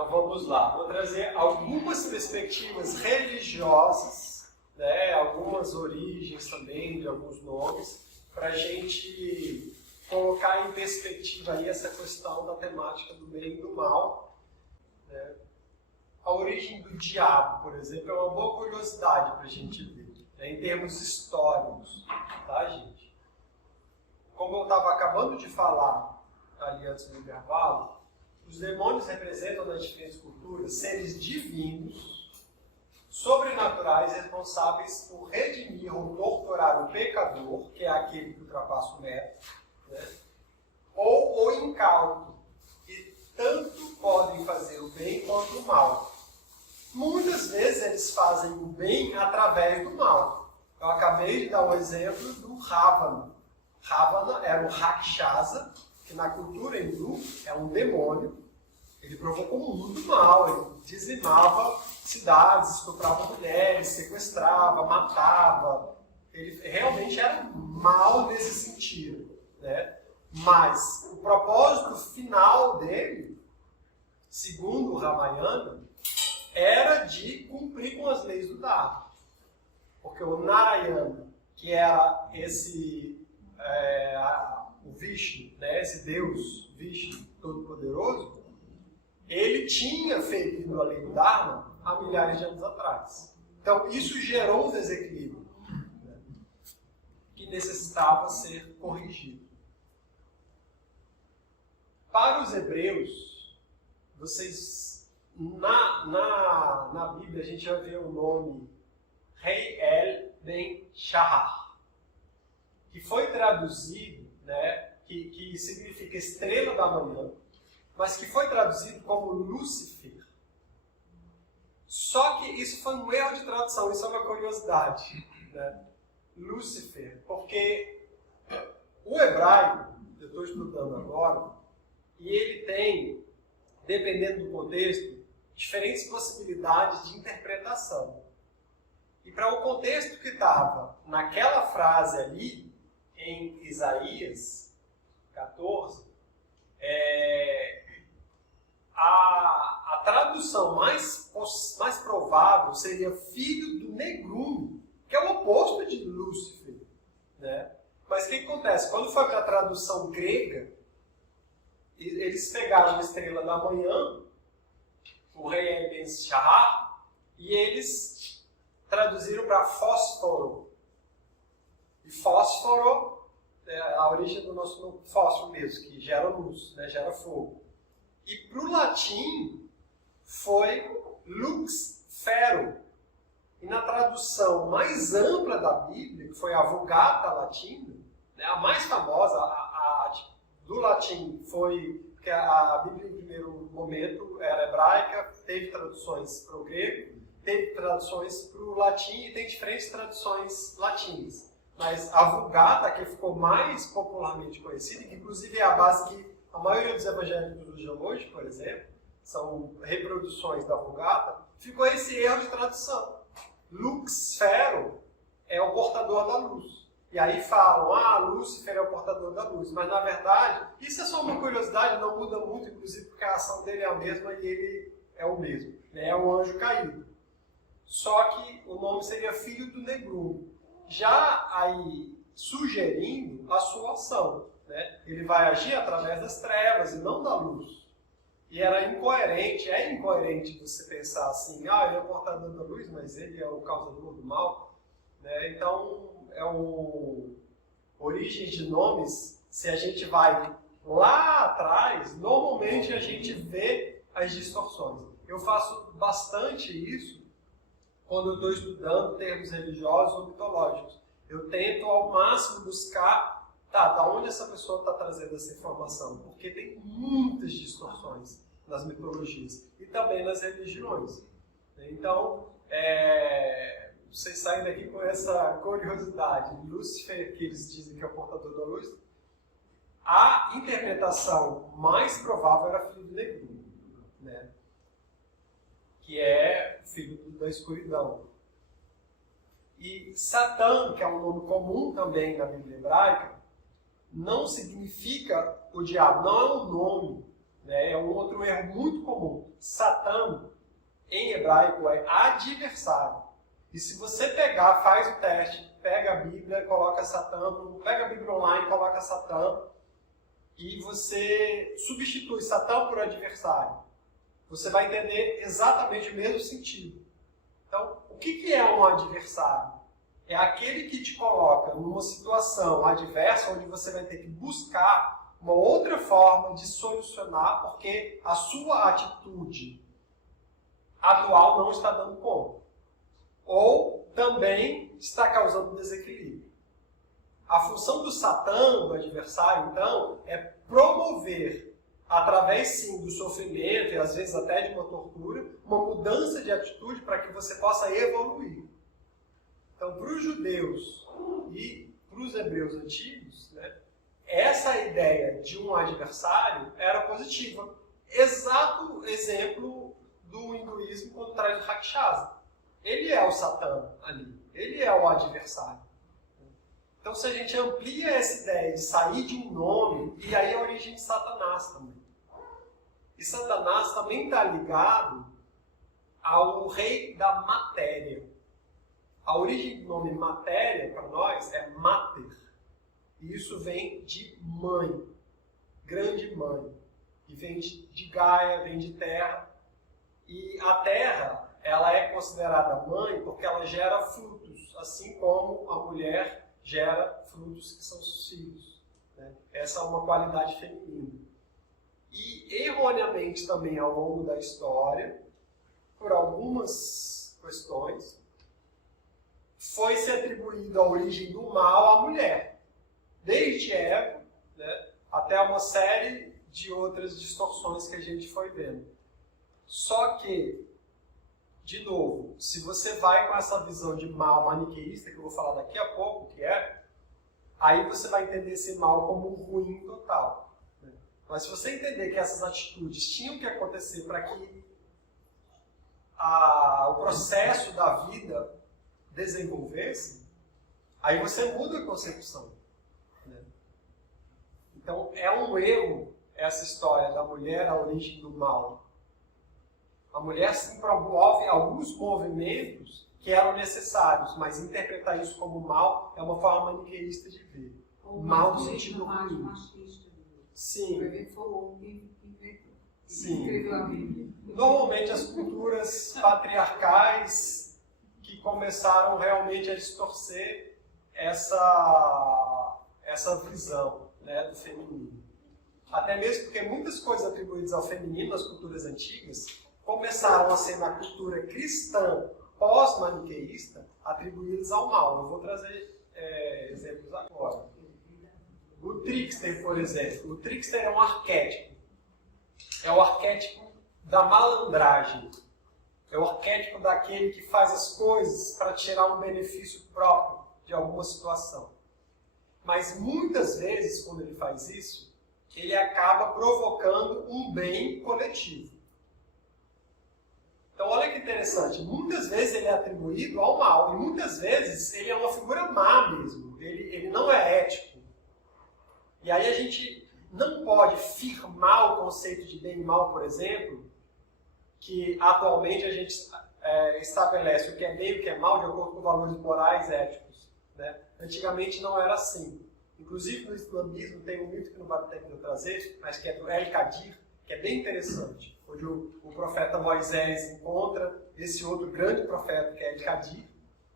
Então vamos lá, vou trazer algumas perspectivas religiosas, né, algumas origens também de alguns nomes, para a gente colocar em perspectiva aí essa questão da temática do bem e do mal. Né? A origem do diabo, por exemplo, é uma boa curiosidade para a gente ver, né, em termos históricos, tá, gente? Como eu estava acabando de falar ali antes do intervalo, os demônios representam nas diferentes culturas seres divinos, sobrenaturais, responsáveis por redimir ou torturar o pecador, que é aquele que ultrapassa o metro, né? Ou o incauto, que tanto podem fazer o bem quanto o mal. Muitas vezes eles fazem o bem através do mal. Eu acabei de dar um exemplo do Ravana. Ravana era o Rakshasa, que na cultura hindu é um demônio. Ele provocou um mundo mal, ele dizimava cidades, estuprava mulheres, sequestrava, matava. Ele realmente era mal nesse sentido, né? Mas o propósito final dele, segundo o Ramayana, era de cumprir com as leis do Dharma. Porque o Narayana, que era o Vishnu, né, esse Deus Vishnu Todo-Poderoso, ele tinha feito a lei do Dharma há milhares de anos atrás. Então isso gerou um desequilíbrio, né, que necessitava ser corrigido. Para os hebreus, vocês, na Bíblia a gente vai ver o nome Rei El Ben Shahar, que foi traduzido, né, que significa estrela da manhã, mas que foi traduzido como Lúcifer. Só que isso foi um erro de tradução, isso é uma curiosidade, né? Lúcifer, porque o hebraico, eu estou estudando agora, e ele tem, dependendo do contexto, diferentes possibilidades de interpretação. E para o contexto que estava naquela frase ali, em Isaías 14, a tradução mais provável seria filho do negrume, que é o oposto de Lúcifer, né? Mas o que acontece? Quando foi para a tradução grega, eles pegaram a estrela da manhã, o rei Ben Shahar, e eles traduziram para fósforo. E fósforo é a origem do nosso nome, fósforo mesmo, que gera luz, né, gera fogo. E para o latim foi lux ferro. E na tradução mais ampla da Bíblia, que foi a Vulgata Latina, né, a mais famosa, do latim foi, porque a Bíblia em primeiro momento era hebraica, teve traduções para o grego, teve traduções para o latim e tem diferentes traduções latinas. Mas a Vulgata, que ficou mais popularmente conhecida, que inclusive é a base que a maioria dos evangélicos usam hoje, por exemplo, são reproduções da Vulgata, ficou esse erro de tradução. Lux Ferro é o portador da luz. E aí falam, Lúcifer é o portador da luz. Mas na verdade, isso é só uma curiosidade, não muda muito, inclusive porque a ação dele é a mesma e ele é o mesmo. Né? É um anjo caído. Só que o nome seria filho do negrume. Já aí sugerindo a sua ação. Né? Ele vai agir através das trevas e não da luz. E é incoerente você pensar assim, ele é o portador da luz, mas ele é o causador do mal. Né? Então, origens de nomes, se a gente vai lá atrás, normalmente a gente vê as distorções. Eu faço bastante isso quando eu estou estudando termos religiosos ou mitológicos. Eu tento ao máximo buscar, da onde essa pessoa está trazendo essa informação, porque tem muitas distorções nas mitologias e também nas religiões. Então, vocês saem daqui com essa curiosidade. Lúcifer, que eles dizem que é o portador da luz, a interpretação mais provável era filho do negrume, né? Que é filho da escuridão. E Satã, que é um nome comum também na Bíblia hebraica, não significa o diabo, não é um nome, né? É um outro erro muito comum. Satã, em hebraico, é adversário. E se você pegar, faz o teste, pega a Bíblia, coloca Satã, pega a Bíblia online, coloca Satã, e você substitui Satã por adversário. Você vai entender exatamente o mesmo sentido. Então, o que é um adversário? É aquele que te coloca numa situação adversa, onde você vai ter que buscar uma outra forma de solucionar, porque a sua atitude atual não está dando conta. Ou também está causando desequilíbrio. A função do Satã, do adversário, então, é promover, através sim do sofrimento e às vezes até de uma tortura, uma mudança de atitude para que você possa evoluir. Então, para os judeus e para os hebreus antigos, né, essa ideia de um adversário era positiva. Exato exemplo do hinduísmo quando traz o Rakshasa. Ele é o Satã ali, ele é o adversário. Então, se a gente amplia essa ideia de sair de um nome, e aí a origem de Satanás também. E Satanás também está ligado ao rei da matéria. A origem do nome matéria, para nós, é mater. E isso vem de mãe, grande mãe. E vem de Gaia, vem de terra. E a terra, ela é considerada mãe porque ela gera frutos, assim como a mulher gera frutos que são os filhos. Né? Essa é uma qualidade feminina. E, erroneamente também, ao longo da história, por algumas questões, foi-se atribuída a origem do mal à mulher. Desde Eva, né, até uma série de outras distorções que a gente foi vendo. Só que, de novo, se você vai com essa visão de mal maniqueísta, que eu vou falar daqui a pouco, que é, aí você vai entender esse mal como um ruim total. Né? Mas se você entender que essas atitudes tinham que acontecer para que o processo da vida desenvolvesse, aí você muda a concepção. Né? Então, é um erro essa história da mulher a origem do mal. A mulher sim promove alguns movimentos que eram necessários, mas interpretar isso como mal é uma forma maniqueísta de ver. Ou mal no sentido ruim. Sim. Sim. Normalmente as culturas patriarcais que começaram realmente a distorcer essa visão, né, do feminino. Até mesmo porque muitas coisas atribuídas ao feminino nas culturas antigas começaram a ser na cultura cristã pós-maniqueísta atribuídas ao mal. Eu vou trazer exemplos agora. O trickster, por exemplo. O trickster é um arquétipo. É o arquétipo da malandragem. É o arquétipo daquele que faz as coisas para tirar um benefício próprio de alguma situação. Mas muitas vezes, quando ele faz isso, ele acaba provocando um bem coletivo. Então, olha que interessante. Muitas vezes ele é atribuído ao mal. E muitas vezes ele é uma figura má mesmo. Ele não é ético. E aí a gente não pode firmar o conceito de bem e mal, por exemplo, que atualmente a gente estabelece o que é bem e o que é mal de acordo com valores morais e éticos. Né? Antigamente não era assim. Inclusive no islamismo tem um mito que não vai ter tempo de eu trazer, mas que é do El-Qadir, que é bem interessante. Onde o profeta Moisés encontra esse outro grande profeta, que é El-Qadir,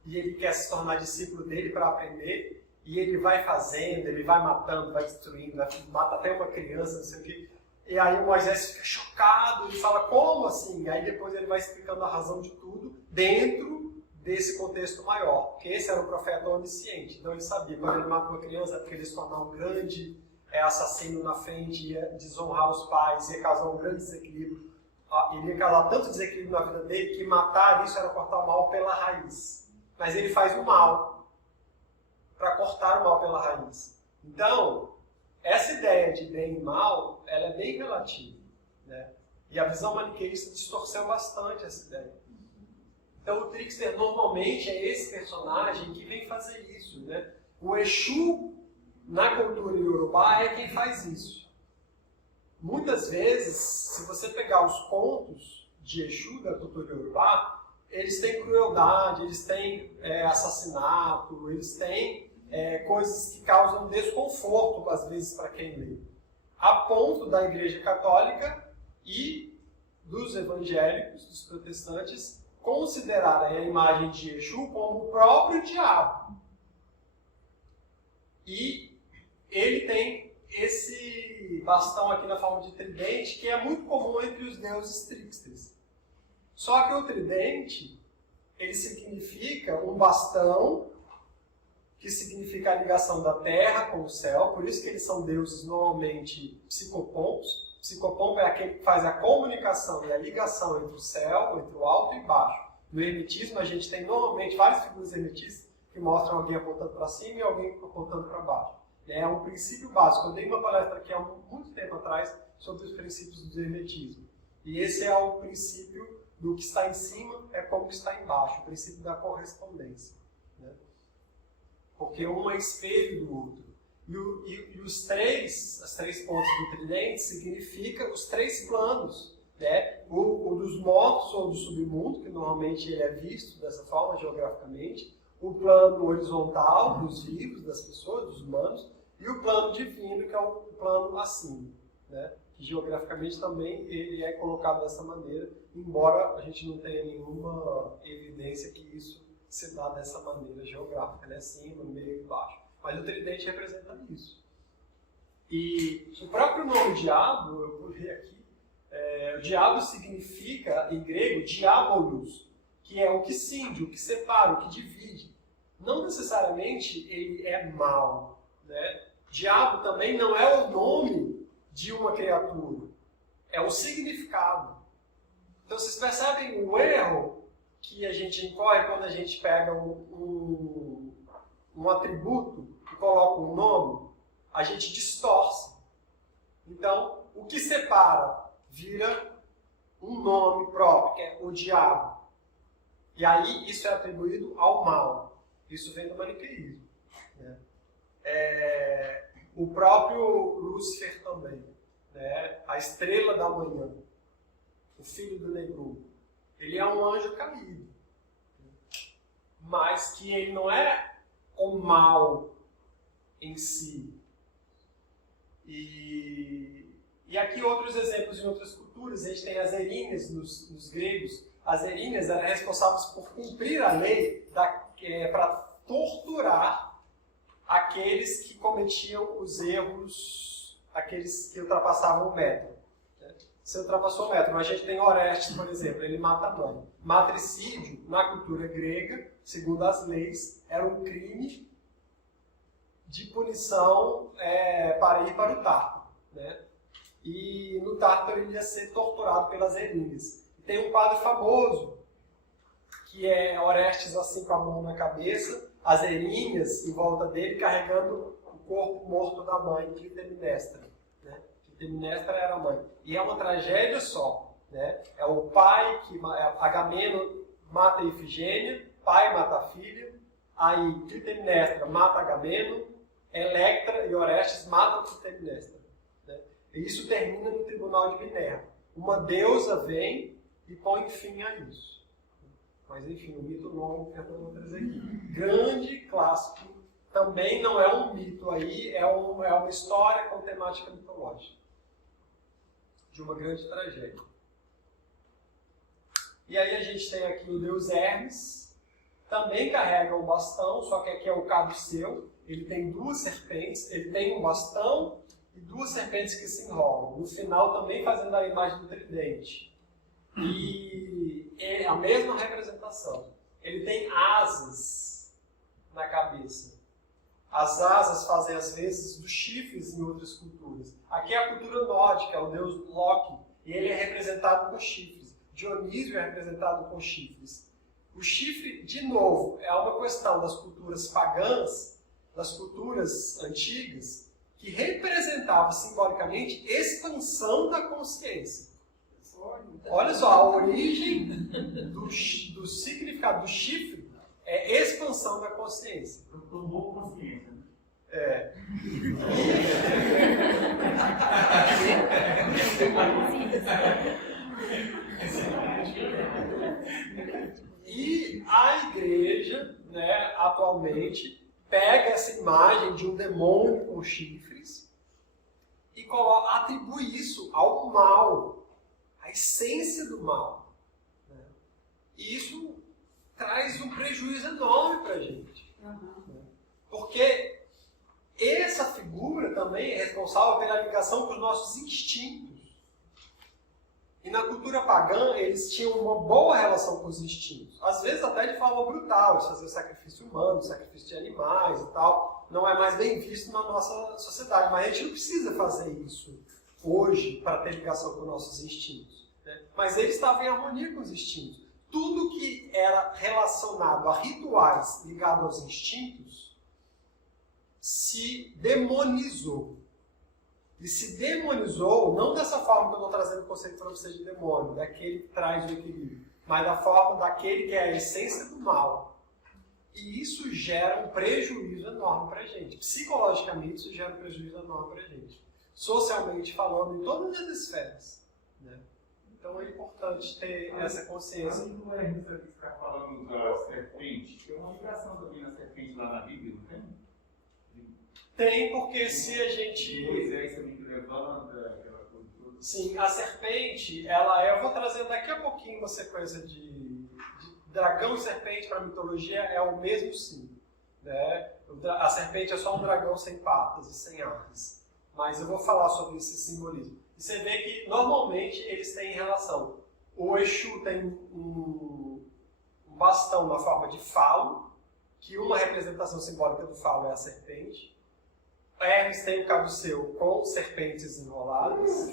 e ele quer se tornar discípulo dele para aprender, e ele vai fazendo, ele vai matando, vai destruindo, mata até uma criança, não sei o quê. E aí o Moisés fica chocado, ele fala, como assim? E aí depois ele vai explicando a razão de tudo dentro desse contexto maior, porque esse era o profeta onisciente, então ele sabia, quando ele mata uma criança é porque ele se tornar um grande assassino na frente, ia desonrar os pais, ia causar um grande desequilíbrio, ele ia causar tanto desequilíbrio na vida dele que matar isso era cortar o mal pela raiz. Mas ele faz o mal para cortar o mal pela raiz. Então, essa ideia de bem e mal, ela é bem relativa. Né? E a visão maniqueísta distorceu bastante essa ideia. Então, o trickster normalmente é esse personagem que vem fazer isso. Né? O Exu, na cultura iorubá, é quem faz isso. muitas vezes, se você pegar os contos de Exu, da cultura iorubá, eles têm crueldade, eles têm assassinato, eles têm coisas que causam desconforto, às vezes, para quem lê. A ponto da Igreja Católica e dos evangélicos, dos protestantes, considerarem a imagem de Exu como o próprio diabo. E ele tem esse bastão aqui na forma de tridente, que é muito comum entre os deuses tricksters. Só que o tridente, ele significa um bastão, que significa a ligação da terra com o céu, por isso que eles são deuses normalmente psicopompos. Psicopompo é aquele que faz a comunicação e a ligação entre o céu, entre o alto e baixo. No hermetismo, a gente tem normalmente várias figuras hermetistas que mostram alguém apontando para cima e alguém apontando para baixo. É um princípio básico. Eu dei uma palestra aqui há muito tempo atrás sobre os princípios do hermetismo. E esse é o princípio do que está em cima é como que está embaixo, o princípio da correspondência. Né? Porque um é espelho do outro. E as três pontas do tridente significa os três planos. Né? O dos mortos ou do submundo, que normalmente ele é visto dessa forma geograficamente. O plano horizontal dos vivos, das pessoas, dos humanos. E o plano divino, que é o plano acima. Né? Que geograficamente também ele é colocado dessa maneira, embora a gente não tenha nenhuma evidência que isso se dá dessa maneira geográfica, né? Cima, meio e baixo. Mas o tridente representa isso. E o próprio nome diabo, eu pulei aqui, o diabo significa, em grego, diabolos, que é o que cinge, o que separa, o que divide. Não necessariamente ele é mau. Né? Diabo também não é o nome de uma criatura, é o significado. Então vocês percebem o erro que a gente incorre quando a gente pega um atributo e coloca um nome, a gente distorce. Então, o que separa vira um nome próprio, que é o diabo. E aí isso é atribuído ao mal. Isso vem do maniqueísmo. Né? O próprio Lúcifer também, né? A estrela da manhã, o filho do Negru, ele é um anjo caído, mas que ele não é o mal em si. E aqui outros exemplos em outras culturas, a gente tem as Erinhas nos gregos. As Erinhas eram responsáveis por cumprir a lei para torturar aqueles que cometiam os erros, aqueles que ultrapassavam o metro. Você ultrapassou o metro. A gente tem Orestes, por exemplo, ele mata a mãe. Matricídio, na cultura grega, segundo as leis, era um crime de punição para ir para o Tártaro. Né? E no Tártaro ele ia ser torturado pelas Erinhas. Tem um quadro famoso, que é Orestes assim com a mão na cabeça, as Erinhas em volta dele carregando o corpo morto da mãe, Clitemnestra. Né? Clitemnestra era a mãe. E é uma tragédia só. Né? É o pai que Agamemnon mata a Ifigênia, pai mata a filha, aí Clitemnestra mata Agamemnon, Electra e Orestes matam Clitemnestra. Né? E isso termina no tribunal de Minerva. Uma deusa vem e põe fim a isso. Mas enfim, o mito longo que eu estou trazer aqui. Grande clássico. Também não é um mito aí, é uma história com temática mitológica. De uma grande tragédia. E aí a gente tem aqui o deus Hermes. Também carrega um bastão, só que aqui é o caduceu. Ele tem duas serpentes, ele tem um bastão e duas serpentes que se enrolam. No final também fazendo a imagem do tridente. E é a mesma representação. Ele tem asas na cabeça. As asas fazem às vezes dos chifres em outras culturas. Aqui é a cultura nórdica, é o deus Loki, e ele é representado com chifres. Dionísio é representado com chifres. O chifre, de novo, é uma questão das culturas pagãs, das culturas antigas, que representava simbolicamente expansão da consciência. Olha só, a origem do significado do chifre é expansão da consciência. Tomou consciência. E a igreja, né, atualmente, pega essa imagem de um demônio com chifres e atribui isso ao mal, à essência do mal. Né? E isso traz um prejuízo enorme para a gente. Porque essa figura também é responsável pela ligação com os nossos instintos. E na cultura pagã, eles tinham uma boa relação com os instintos. Às vezes até de forma brutal, de fazer sacrifício humano, sacrifício de animais e tal. Não é mais bem visto na nossa sociedade. Mas a gente não precisa fazer isso hoje para ter ligação com nossos instintos. Né? Mas eles estavam em harmonia com os instintos. Tudo que era relacionado a rituais ligados aos instintos se demonizou. E se demonizou, não dessa forma que eu estou trazendo o conceito para vocês de demônio, daquele que traz o equilíbrio, mas da forma daquele que é a essência do mal. E isso gera um prejuízo enorme para a gente. Psicologicamente, isso gera um prejuízo enorme para a gente. Socialmente falando, em todas as esferas. Né? Então é importante ter essa consciência. Não é isso que ficar falando da serpente. Tem uma ligação também na serpente lá na Bíblia, não tem? Tem, porque se a gente... Moisés também que levanta aquela coisa toda. Sim, a serpente, eu vou trazer daqui a pouquinho uma sequência de dragão e serpente para a mitologia, é o mesmo símbolo. Né? A serpente é só um dragão sem patas e sem asas. Mas eu vou falar sobre esse simbolismo. E você vê que, normalmente, eles têm relação. O Exu tem um bastão na forma de falo, que uma representação simbólica do falo é a serpente. Hermes tem o caduceu com serpentes enroladas.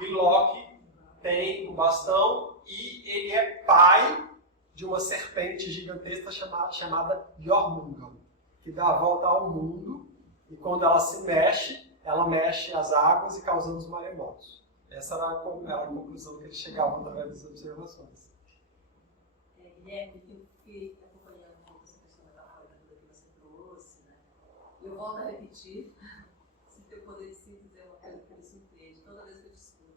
E Loki tem o bastão e ele é pai de uma serpente gigantesca chamada Jormungand, que dá a volta ao mundo e quando ela se mexe, ela mexe as águas e causando os maremotos. Essa era a conclusão que eles chegavam através das observações. Guilherme, eu fiquei acompanhando um pouco essa questão da metafórica toda que você trouxe, né? Eu volto a repetir, se teu poder de síntese é uma coisa que me surpreende toda vez que eu te escuto.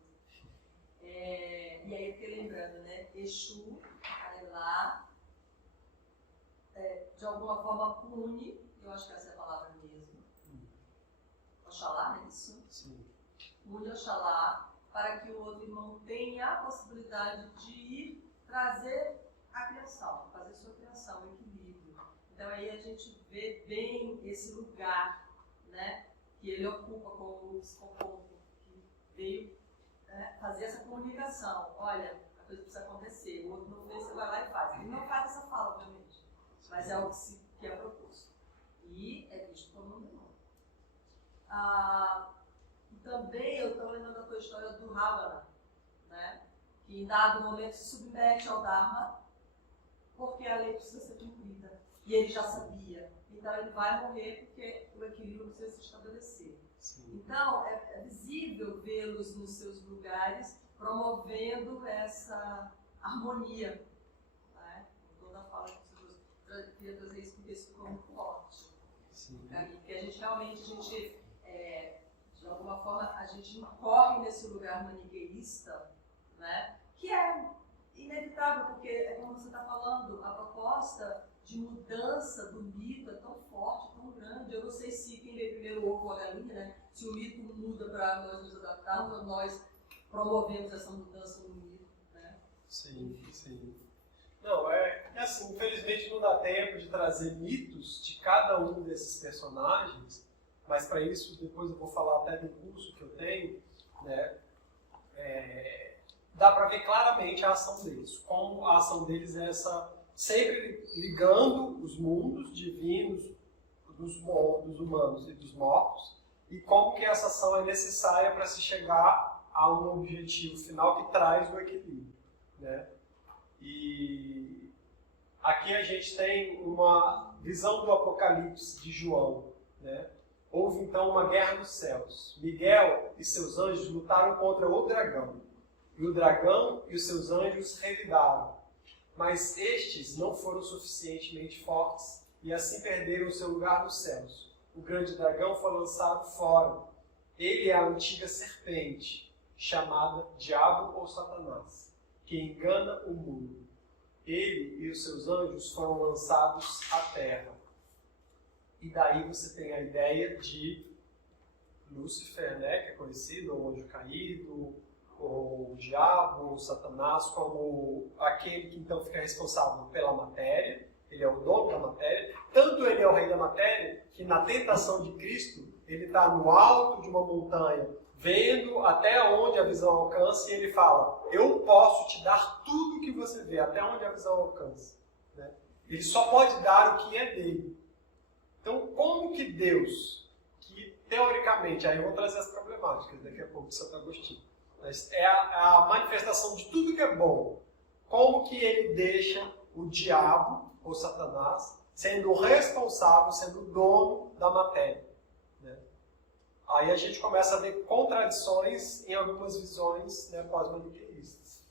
E aí eu fiquei lembrando, né? Exu, lá, de alguma forma une, eu acho que essa é a palavra mesmo. Oxalá, não é isso? Sim. Une Oxalá para que o outro irmão tenha a possibilidade de ir trazer a criação, fazer sua criação, o equilíbrio. Então aí a gente vê bem esse lugar, né, que ele ocupa com o psicoponto, que veio, né, fazer essa comunicação. Olha, a coisa precisa acontecer, o outro não fez, você vai lá e faz. Ele não faz essa fala, obviamente, mas é algo que é proposto. E é visto como um demônio. Também eu estou lembrando da tua história do Ravana, né, que em dado momento se submete ao Dharma, porque a lei precisa ser cumprida. E ele já sabia. Então ele vai morrer porque o equilíbrio precisa se estabelecer. Sim. Então é visível vê-los nos seus lugares promovendo essa harmonia. Né? Com toda a fala que você trouxe. Queria trazer isso porque isso ficou muito forte. Porque a gente realmente, de alguma forma, a gente incorre nesse lugar maniqueísta, né? Que é inevitável, porque é como você está falando, a proposta de mudança do mito é tão forte, tão grande. Eu não sei se quem veio primeiro o ovo ou a galinha, né? Se o mito muda para nós nos adaptarmos ou nós promovemos essa mudança no mito, né? Sim, sim. Não, é assim, infelizmente não dá tempo de trazer mitos de cada um desses personagens, mas para isso depois eu vou falar até do curso que eu tenho, né? Dá para ver claramente a ação deles, como a ação deles é essa, sempre ligando os mundos divinos dos humanos e dos mortos, e como que essa ação é necessária para se chegar a um objetivo final que traz o equilíbrio, né? E aqui a gente tem uma visão do Apocalipse de João, né? Houve então uma guerra nos céus. Miguel e seus anjos lutaram contra o dragão. E o dragão e os seus anjos revidaram. Mas estes não foram suficientemente fortes e assim perderam o seu lugar nos céus. O grande dragão foi lançado fora. Ele é a antiga serpente, chamada Diabo ou Satanás, que engana o mundo. Ele e os seus anjos foram lançados à terra. E daí você tem a ideia de Lúcifer, né, que é conhecido, o anjo caído, o diabo, o Satanás, como aquele que então fica responsável pela matéria. Ele é o dono da matéria. Tanto ele é o rei da matéria, que na tentação de Cristo, ele está no alto de uma montanha, vendo até onde a visão alcança, e ele fala, eu posso te dar tudo o que você vê, até onde a visão alcança. Né? Ele só pode dar o que é dele. Então, como que Deus, que teoricamente, aí eu vou trazer as problemáticas daqui a pouco, Santo Agostinho, mas é a manifestação de tudo que é bom, como que ele deixa o diabo, ou Satanás, sendo o responsável, sendo o dono da matéria. Né? Aí a gente começa a ver contradições em algumas visões, né, pós-maniqueístas.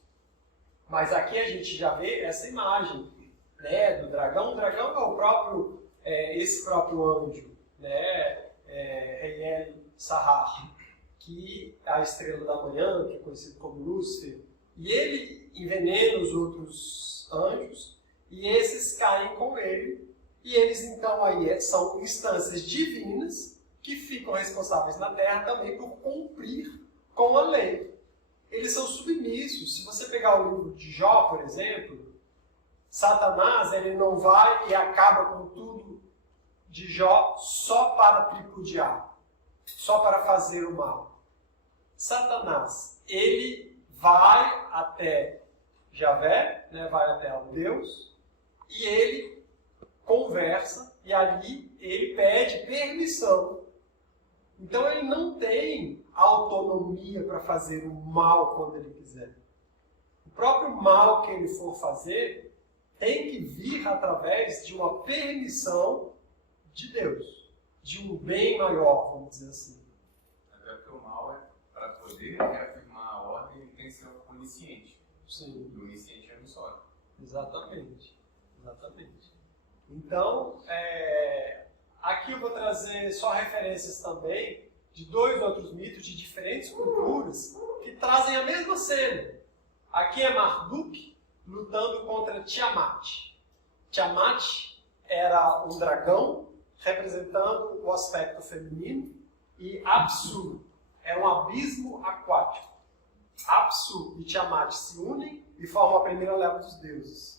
Mas aqui a gente já vê essa imagem, né, do dragão. O dragão é o próprio, esse próprio anjo, né, Reiel Sahar, que é a estrela da manhã, que é conhecido como Lúcifer, e ele envenena os outros anjos, e esses caem com ele, e eles então aí são instâncias divinas que ficam responsáveis na Terra também por cumprir com a lei. Eles são submissos. Se você pegar o livro de Jó, por exemplo, Satanás ele não vai e acaba com tudo de Jó só para tripudiar, só para fazer o mal. Satanás, ele vai até Javé, né, vai até o Deus, e ele conversa, e ali ele pede permissão. Então ele não tem autonomia para fazer o mal quando ele quiser. O próprio mal que ele for fazer tem que vir através de uma permissão de Deus, de um bem maior, vamos dizer assim. Até porque o mal é para poder reafirmar a ordem, ele tem que ser onisciente. Sim. E o onisciente é onisório. Exatamente. Exatamente. Então, aqui eu vou trazer só referências também de dois outros mitos de diferentes culturas que trazem a mesma cena. Aqui é Marduk lutando contra Tiamat. Tiamat era um dragão representando o aspecto feminino e Apsu era um abismo aquático. Apsu e Tiamat se unem e formam a primeira leva dos deuses.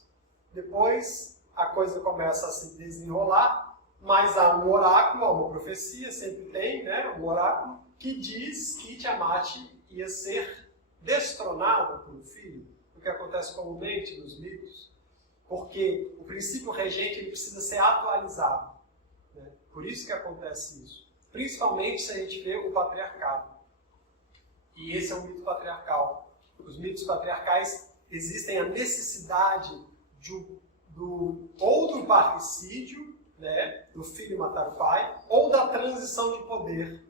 Depois a coisa começa a se desenrolar, mas há um oráculo, há uma profecia, sempre tem, né, um oráculo, que diz que Tiamat ia ser destronada por um filho, o que acontece comumente nos mitos, porque o princípio regente ele precisa ser atualizado. Né? Por isso que acontece isso. Principalmente se a gente vê o patriarcado. E esse é um mito patriarcal. Os mitos patriarcais existem a necessidade ou do parricídio, né, do filho matar o pai, ou da transição de poder,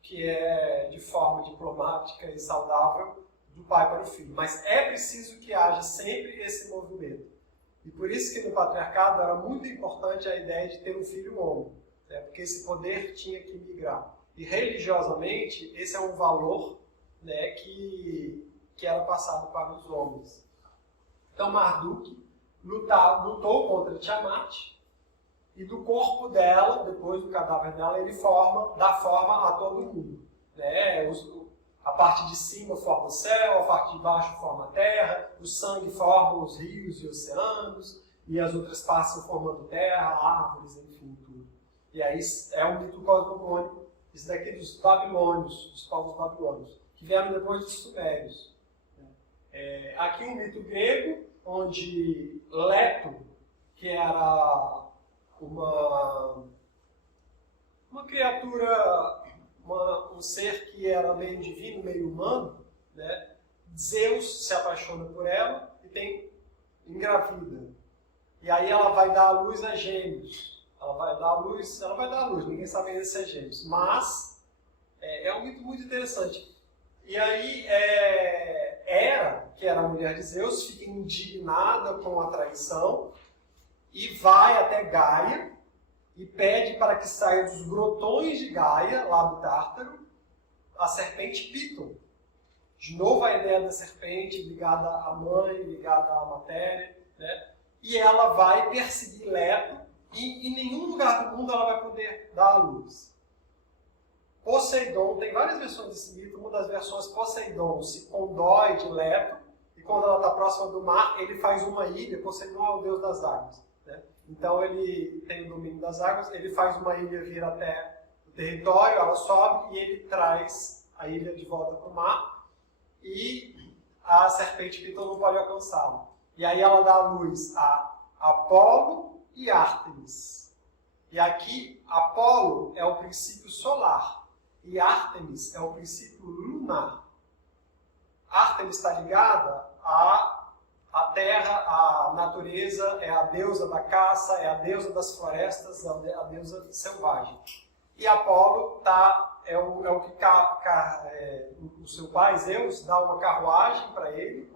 que é de forma diplomática e saudável, do pai para o filho. Mas é preciso que haja sempre esse movimento. E por isso que no patriarcado era muito importante a ideia de ter um filho homem, né, porque esse poder tinha que migrar. E religiosamente, esse é um valor, né, que era passado para os homens. Então Marduk lutou contra Tiamat, e do corpo dela, depois do cadáver dela, ele dá forma a todo mundo. Né? A parte de cima forma o céu, a parte de baixo forma a terra, o sangue forma os rios e oceanos, e as outras partes estão formando terra, árvores, enfim, tudo. E aí é um mito cosmogônico, isso daqui dos babilônios, dos povos babilônios, que vieram depois dos sumérios. Aqui um mito grego, onde Leto, que era uma criatura, um ser que era meio divino, meio humano, né? Zeus se apaixona por ela e engravida. E aí ela vai dar à luz a gêmeos. Ela vai dar à luz, ninguém sabe ainda se é gêmeos. Mas é um mito muito interessante. E aí Hera, que era a mulher de Zeus, fica indignada com a traição e vai até Gaia e pede para que saia dos grotões de Gaia, lá do Tártaro, a serpente Piton. De novo a ideia da serpente ligada à mãe, ligada à matéria, né? E ela vai perseguir Leto e em nenhum lugar do mundo ela vai poder dar à luz. Poseidon, tem várias versões desse mito, uma das versões Poseidon se condói de Leto e quando ela está próxima do mar, ele faz uma ilha. Poseidon é o deus das águas, né? Então ele tem o domínio das águas, ele faz uma ilha vir até o território, ela sobe e ele traz a ilha de volta para o mar e a serpente Piton não pode alcançá-la. E aí ela dá à luz a Apolo e Ártemis. E aqui, Apolo é o princípio solar e Ártemis é o princípio lunar. Ártemis está ligada à terra, à natureza, é a deusa da caça, é a deusa das florestas, a deusa selvagem. E Apolo é o que o seu pai, Zeus, dá uma carruagem para ele,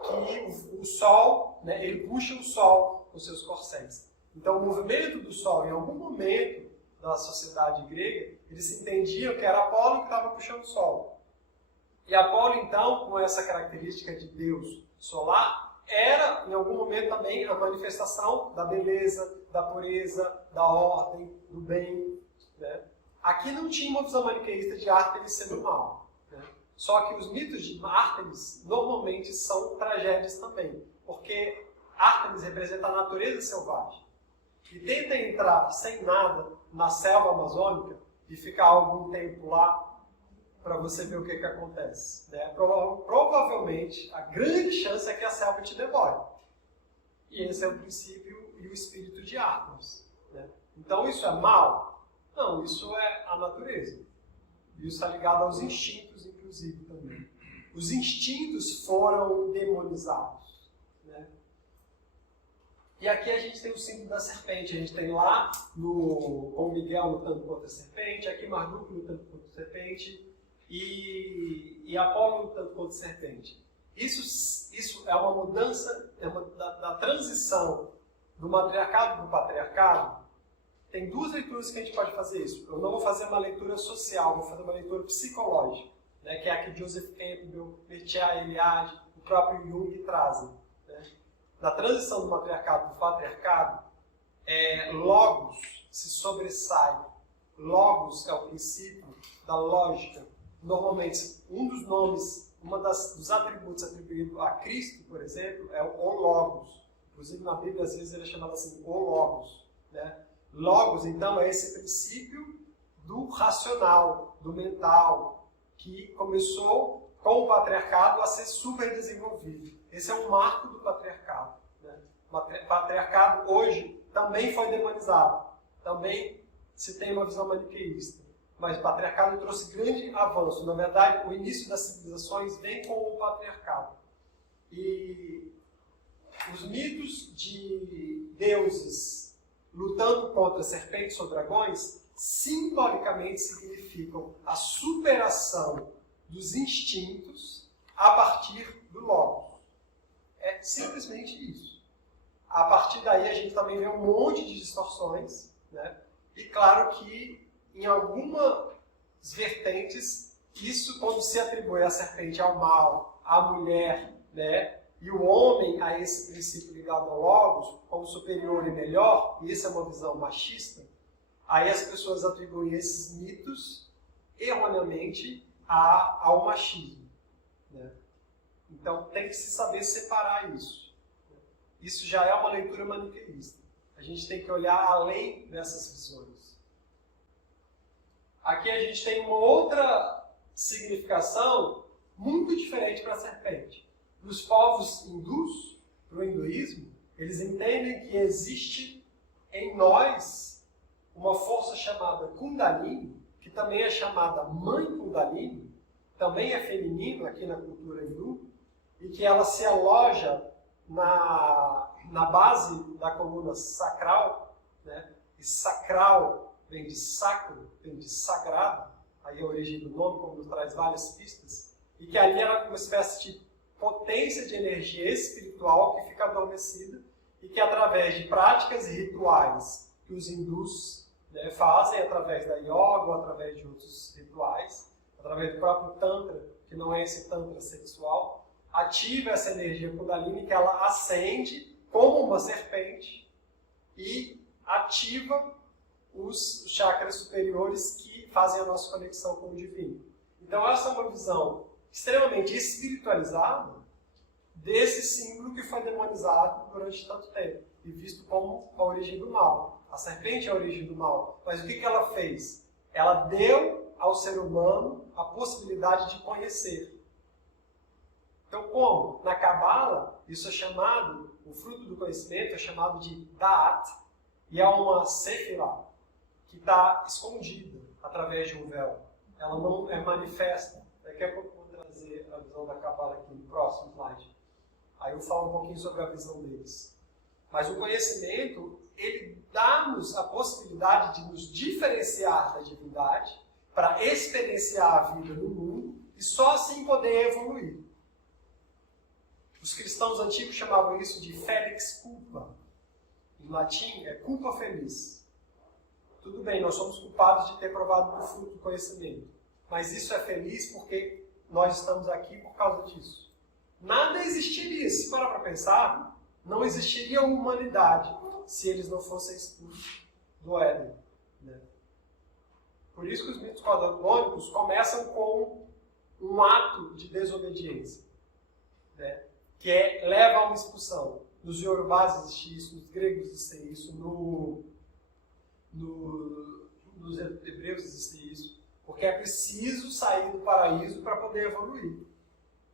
que o Sol, né, ele puxa o Sol com seus corcéis. Então o movimento do Sol, em algum momento da sociedade grega, eles entendiam que era Apolo que estava puxando o Sol. E Apolo, então, com essa característica de Deus solar, era, em algum momento também, a manifestação da beleza, da pureza, da ordem, do bem, né? Aqui não tinha uma visão maniqueísta de Ártemis sendo mal, né? Só que os mitos de Ártemis normalmente são tragédias também, porque Ártemis representa a natureza selvagem. E tenta entrar sem nada na selva amazônica e ficar algum tempo lá para você ver o que acontece, né? Provavelmente, a grande chance é que a selva te devore. E esse é o princípio e o espírito de Ártemis, né? Então isso é mal? Não, isso é a natureza. E isso está ligado aos instintos, inclusive, também. Os instintos foram demonizados, né? E aqui a gente tem o símbolo da serpente. A gente tem lá com Miguel lutando contra a serpente, aqui Marduk lutando contra a serpente e Apolo lutando contra a serpente. Isso é uma mudança da transição do matriarcado para o patriarcado. Tem duas leituras que a gente pode fazer isso. Eu não vou fazer uma leitura social, vou fazer uma leitura psicológica, né, que é a que Joseph Campbell, Mircea Eliade, o próprio Jung trazem, né? Na transição do matriarcado para o patriarcado, Logos se sobressai. Logos é o princípio da lógica. Normalmente, um dos nomes, dos atributos atribuídos a Cristo, por exemplo, é o Logos. Inclusive, na Bíblia, às vezes, ele é chamado assim, o Logos, né? Logos, então, é esse princípio do racional, do mental, que começou com o patriarcado a ser super desenvolvido. Esse é um marco do patriarcado, né? O patriarcado hoje também foi demonizado, também se tem uma visão maniqueísta, mas o patriarcado trouxe grande avanço. Na verdade, o início das civilizações vem com o patriarcado. E os mitos de deuses lutando contra serpentes ou dragões, simbolicamente significam a superação dos instintos a partir do Logos. É simplesmente isso. A partir daí a gente também vê um monte de distorções, né? E claro que em algumas vertentes, isso quando se atribui a serpente ao mal, à mulher, né? E o homem a esse princípio ligado ao Logos, como superior e melhor, e isso é uma visão machista, aí as pessoas atribuem esses mitos erroneamente ao machismo, né? Então tem que se saber separar isso. Isso já é uma leitura maniqueísta. A gente tem que olhar além dessas visões. Aqui a gente tem uma outra significação muito diferente para a serpente. Para os povos hindus, para o hinduísmo, eles entendem que existe em nós uma força chamada Kundalini, que também é chamada Mãe Kundalini, também é feminino aqui na cultura hindu, e que ela se aloja na base da coluna sacral, né? E sacral vem de sacro, vem de sagrado, aí a origem do nome, como nos traz várias pistas, e que ali era uma espécie de potência de energia espiritual que fica adormecida e que através de práticas e rituais que os hindus, né, fazem através da yoga ou através de outros rituais, através do próprio tantra, que não é esse tantra sexual, ativa essa energia Kundalini que ela acende como uma serpente e ativa os chakras superiores que fazem a nossa conexão com o divino. Então essa é uma visão extremamente espiritualizada desse símbolo que foi demonizado durante tanto tempo e visto como a origem do mal. A serpente é a origem do mal. Mas o que ela fez? Ela deu ao ser humano a possibilidade de conhecer. Então, como? Na Cabala, isso é chamado, o fruto do conhecimento é chamado de Da'at, e é uma Sefirah, que está escondida através de um véu. Ela não é manifesta. Daqui a pouco eu vou trazer a visão da Cabala aqui no próximo slide. Aí eu falo um pouquinho sobre a visão deles. Mas o conhecimento, ele dá-nos a possibilidade de nos diferenciar da divindade para experienciar a vida no mundo e só assim poder evoluir. Os cristãos antigos chamavam isso de felix culpa. Em latim é culpa feliz. Tudo bem, nós somos culpados de ter provado o fruto do conhecimento. Mas isso é feliz porque nós estamos aqui por causa disso. Nada existiria, se parar para pensar, não existiria humanidade se eles não fossem expulsos do Éden. Né? Por isso que os mitos cosmológicos começam com um ato de desobediência, né? Que leva a uma expulsão. Nos Yorubás existe isso, nos gregos existe isso, nos hebreus existe isso, porque é preciso sair do paraíso para poder evoluir.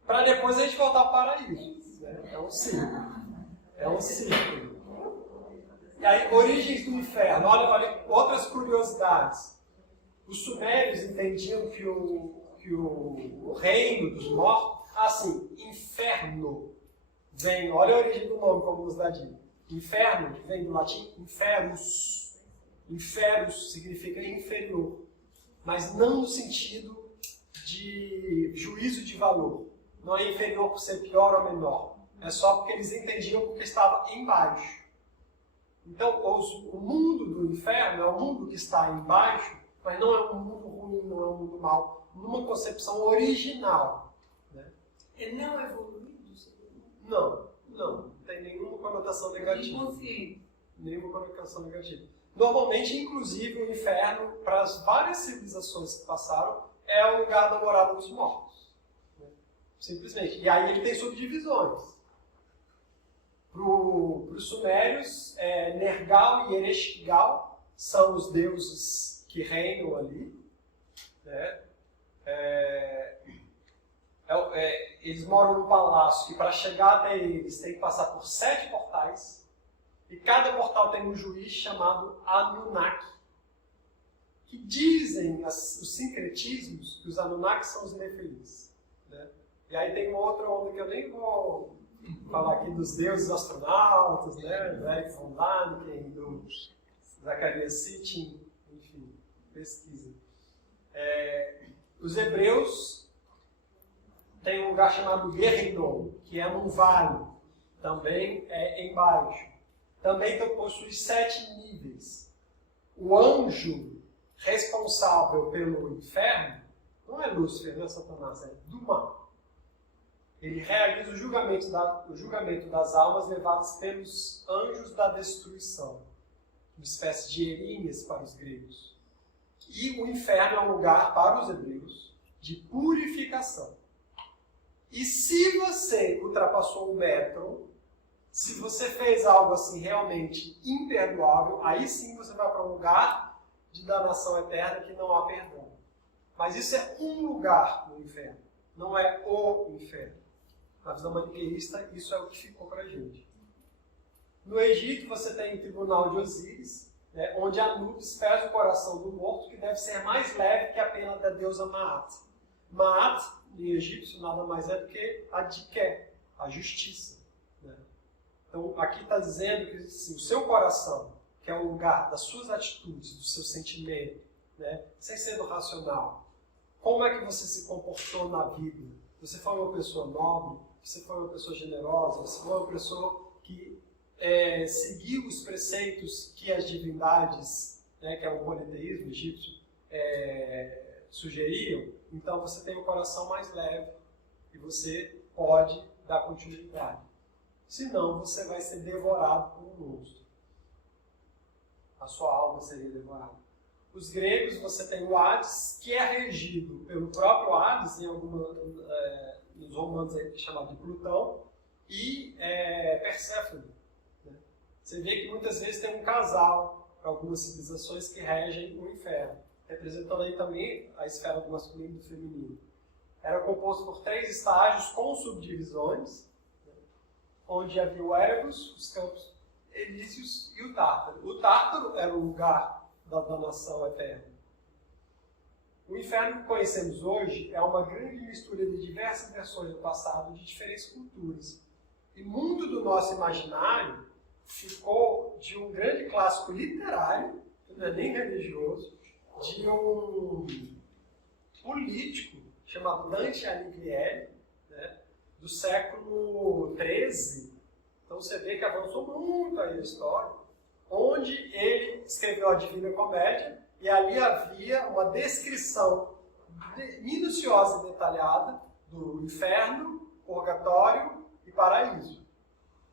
Para depois a gente voltar ao paraíso. Né? É um ciclo. É um ciclo. E aí, origens do inferno. Olha outras curiosidades. Os sumérios entendiam que o reino dos mortos, assim, inferno, vem, olha a origem do nome, como nos dá dica. Inferno vem do latim inferus. Inferus significa inferior, mas não no sentido de juízo de valor. Não é inferior por ser pior ou menor. É só porque eles entendiam porque estava embaixo. Então, o mundo do inferno é o mundo que está embaixo, mas não é um mundo ruim, não é um mundo mau. Numa concepção original. Né? Ele não é evoluído? Não. Não tem nenhuma conotação negativa. Nenhuma conotação negativa. Normalmente, inclusive, o inferno, para as várias civilizações que passaram, é o lugar da morada dos mortos. Né? Simplesmente. E aí ele tem subdivisões. Para os sumérios, Nergal e Ereshkigal são os deuses que reinam ali. Né? Eles moram num palácio que para chegar até eles tem que passar por 7 portais. E cada portal tem um juiz chamado Anunnaki. Que dizem os sincretismos que os Anunnaki são os Nefelins. Né? E aí tem uma outra onda que eu nem vou falar aqui dos deuses astronautas, né? Do Eric von Däniken, do Zacarias Sitchin, enfim, pesquisa. Os hebreus têm um lugar chamado Guerrinon, que é num vale, também é embaixo. Também possui 7 níveis. O anjo responsável pelo inferno não é Lúcifer, não é Satanás, é do mal. Ele realiza o julgamento das almas levadas pelos anjos da destruição, uma espécie de Erinhas para os gregos. E o inferno é um lugar, para os hebreus, de purificação. E se você ultrapassou o metro, se você fez algo assim realmente imperdoável, aí sim você vai para um lugar de danação eterna que não há perdão. Mas isso é um lugar no inferno, não é o inferno. Na visão maniqueísta, isso é o que ficou para a gente. No Egito, você tem o tribunal de Osíris, né, onde Anubis pesa o coração do morto, que deve ser mais leve que a pena da deusa Maat. Maat, em egípcio, nada mais é do que a Diké, a justiça. Né? Então, aqui está dizendo que assim, o seu coração, que é o lugar das suas atitudes, do seu sentimento, né, sem ser do racional, como é que você se comportou na vida? Você foi uma pessoa nobre? Você foi uma pessoa generosa? Você foi uma pessoa que seguiu os preceitos que as divindades, né, que é o politeísmo egípcio, sugeriam, então você tem um coração mais leve e você pode dar continuidade. Senão você vai ser devorado por um monstro. A sua alma seria devorada. Os gregos, você tem o Hades, que é regido pelo próprio Hades, nos romanos é chamado de Plutão, e Perséfone. Né? Você vê que muitas vezes tem um casal para algumas civilizações que regem o inferno, representando aí também a esfera do masculino e do feminino. Era composto por 3 estágios com subdivisões, né? Onde havia o Erebus, os campos elíseos e o Tártaro. O Tártaro era o lugar da nação eterna. O inferno que conhecemos hoje é uma grande mistura de diversas versões do passado de diferentes culturas. E muito do nosso imaginário ficou de um grande clássico literário, que não é nem religioso, de um político chamado Dante Alighieri, né, do século XIII. Então você vê que avançou muito aí a história, onde ele escreveu a Divina Comédia, e ali havia uma descrição minuciosa e detalhada do inferno, purgatório e paraíso.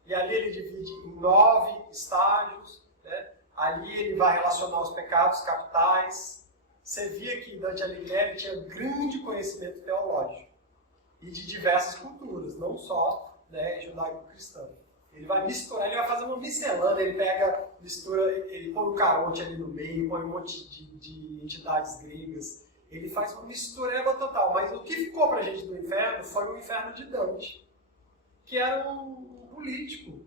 E ali ele divide em 9 estágios, né? Ali ele vai relacionar os pecados capitais. Você via que Dante Alighieri tinha grande conhecimento teológico e de diversas culturas, não só, né, judaico-cristã. Ele vai misturar, ele vai fazer uma miscelânea, ele pega, mistura, ele põe o Caronte ali no meio, põe um monte de entidades gregas, ele faz uma mistureba total. Mas o que ficou pra gente do inferno foi o inferno de Dante, que era um político,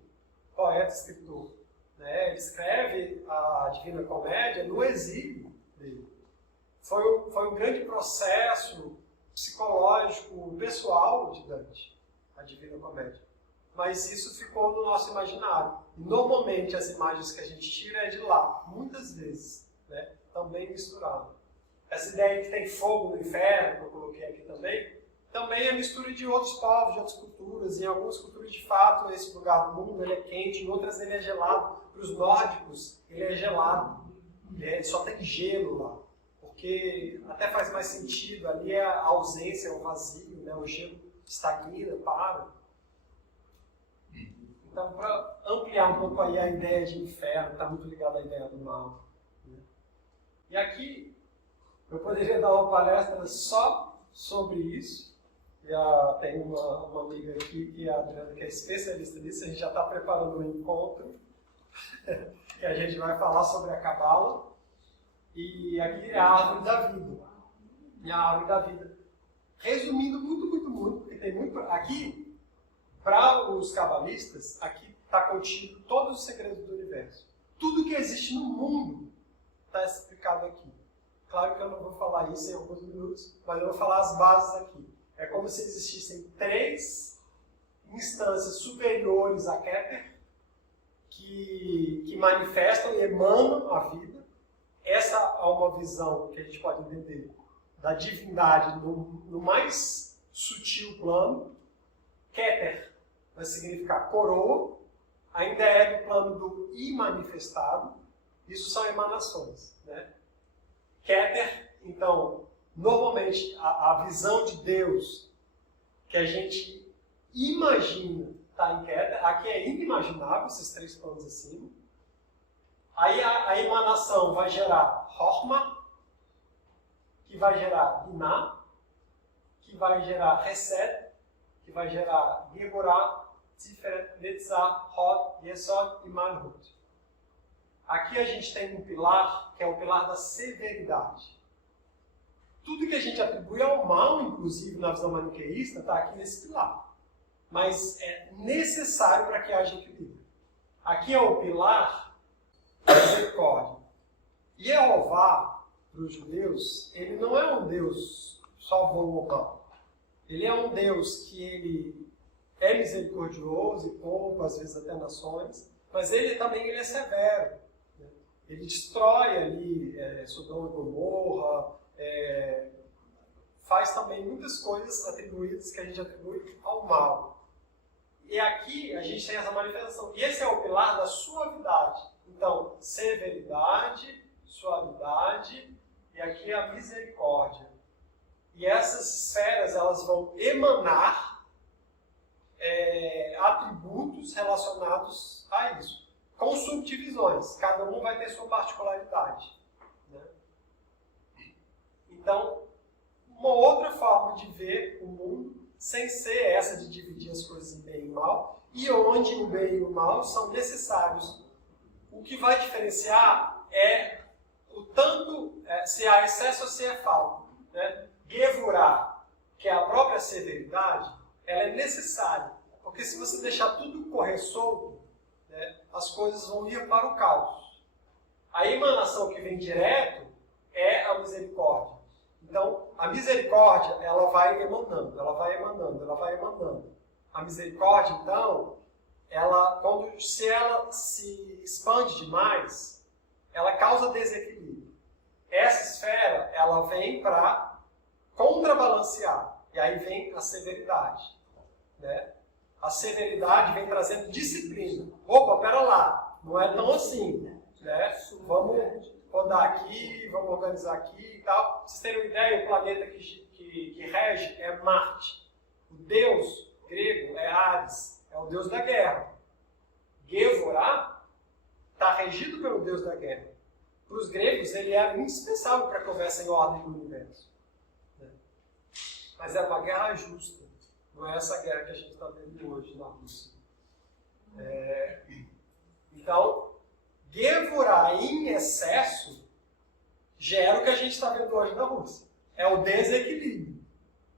poeta, escritor. Né? Ele escreve a Divina Comédia no exílio dele. Foi um grande processo psicológico, pessoal de Dante, a Divina Comédia. Mas isso ficou no nosso imaginário. E normalmente as imagens que a gente tira é de lá, muitas vezes, né? Também misturado. Essa ideia de que tem fogo no inferno, que eu coloquei aqui também é mistura de outros povos, de outras culturas. Em algumas culturas, de fato, esse lugar do mundo ele é quente, em outras ele é gelado. Para os nórdicos, ele é gelado. Ele só tem gelo lá. Porque até faz mais sentido, ali é a ausência, é o vazio, né? O gelo estagna, para. Então, para ampliar um pouco aí a ideia de inferno, está muito ligado à ideia do mal. Né? E aqui, eu poderia dar uma palestra só sobre isso. Já tem uma amiga aqui, que é a Adriana, que é especialista nisso. A gente já está preparando um encontro, que a gente vai falar sobre a Cabala. E aqui é a árvore da vida. E a árvore da vida. Resumindo muito, porque tem muito... Aqui, para os cabalistas, aqui está contido todos os segredos do universo. Tudo que existe no mundo está explicado aqui. Claro que eu não vou falar isso em alguns minutos, mas eu vou falar as bases aqui. É como se existissem 3 instâncias superiores a Keter que manifestam e emanam a vida. Essa é uma visão que a gente pode entender da divindade no mais sutil plano. Keter vai significar coroa, ainda é do plano do imanifestado. Isso são emanações. Né? Keter, então, normalmente a visão de Deus que a gente imagina está em Keter. Aqui é inimaginável, esses 3 planos acima. Aí a emanação vai gerar Horma, que vai gerar Binah, que vai gerar Reset, que vai gerar Geburah, Tiferet, Netzah, Hod, Yesod e Malhut. Aqui a gente tem um pilar, que é o pilar da severidade. Tudo que a gente atribui ao mal, inclusive na visão maniqueísta, está aqui nesse pilar. Mas é necessário para que haja equilíbrio. Aqui é o pilar da misericórdia. E Jeová, para os judeus, ele não é um Deus só bom ou mal. Ele é um Deus que ele é misericordioso e poupa, às vezes até nações, mas ele também é severo. Né? Ele destrói ali Sodoma e Gomorra, faz também muitas coisas atribuídas que a gente atribui ao mal. E aqui a gente tem essa manifestação. E esse é o pilar da suavidade. Então, severidade, suavidade, e aqui a misericórdia. e essas esferas elas vão emanar atributos relacionados a isso, com subdivisões. Cada um vai ter sua particularidade. Né? Então, uma outra forma de ver o mundo, sem ser essa de dividir as coisas em bem e mal, e onde o bem e o mal são necessários. O que vai diferenciar é o tanto, se há excesso ou se é falta. Né? Gevurah, que é a própria severidade, ela é necessária. Porque se você deixar tudo correr solto, né, as coisas vão ir para o caos. A emanação que vem direto é a misericórdia. Então, a misericórdia, ela vai emanando, ela vai emanando, ela vai emanando. A misericórdia, então, se ela se expande demais, ela causa desequilíbrio. Essa esfera, ela vem para contrabalancear. E aí vem a severidade. Né? A severidade vem trazendo disciplina. Opa, pera lá, não é tão assim. Né? Vamos rodar aqui, vamos organizar aqui e tal. Pra vocês terem uma ideia, o planeta que rege é Marte. O deus grego é Ares, é o deus da guerra. Gevurah está regido pelo deus da guerra. Para os gregos, ele era indispensável para que houvesse ordem no universo. Né? Mas era uma guerra justa. Não é essa guerra que a gente está vendo hoje na Rússia. Então, Gevurah em excesso gera o que a gente está vendo hoje na Rússia. É o desequilíbrio.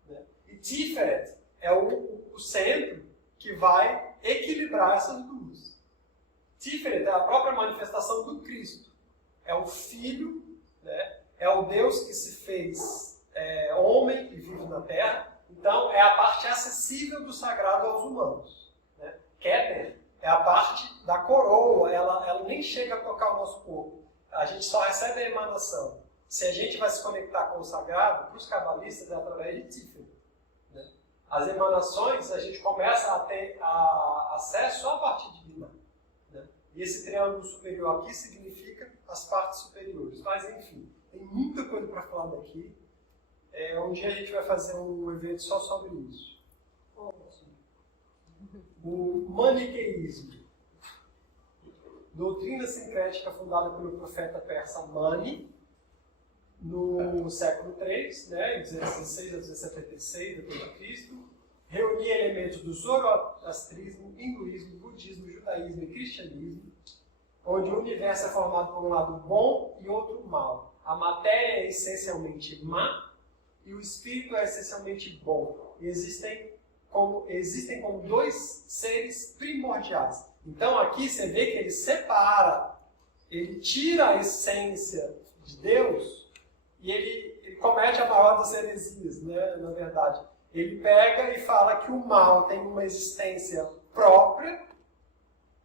Né? E Tiferet é o centro que vai equilibrar essas duas. Tiferet é a própria manifestação do Cristo. É o Filho, né? É o Deus que se fez homem e vive na Terra. Então, é a parte acessível do sagrado aos humanos. Né? Keter é a parte da coroa, ela nem chega a tocar o nosso corpo. A gente só recebe a emanação. Se a gente vai se conectar com o sagrado, para os cabalistas é através de Tiferet. Né? As emanações, a gente começa a ter acesso só a partir de Binah. Né? E esse triângulo superior aqui significa as partes superiores. Mas, enfim, tem muita coisa para falar daqui. Um dia a gente vai fazer um evento só sobre isso. O maniqueísmo. Doutrina sincrética fundada pelo profeta persa Mani, no século III, né, 16 a 276 d.C., reunia elementos do zoroastrismo, hinduísmo, budismo, judaísmo e cristianismo, onde o universo é formado por um lado bom e outro mal. A matéria é essencialmente má e o espírito é essencialmente bom. Existem como dois seres primordiais. Então aqui você vê que ele separa, ele tira a essência de Deus e ele comete a maior das heresias, né, na verdade. Ele pega e fala que o mal tem uma existência própria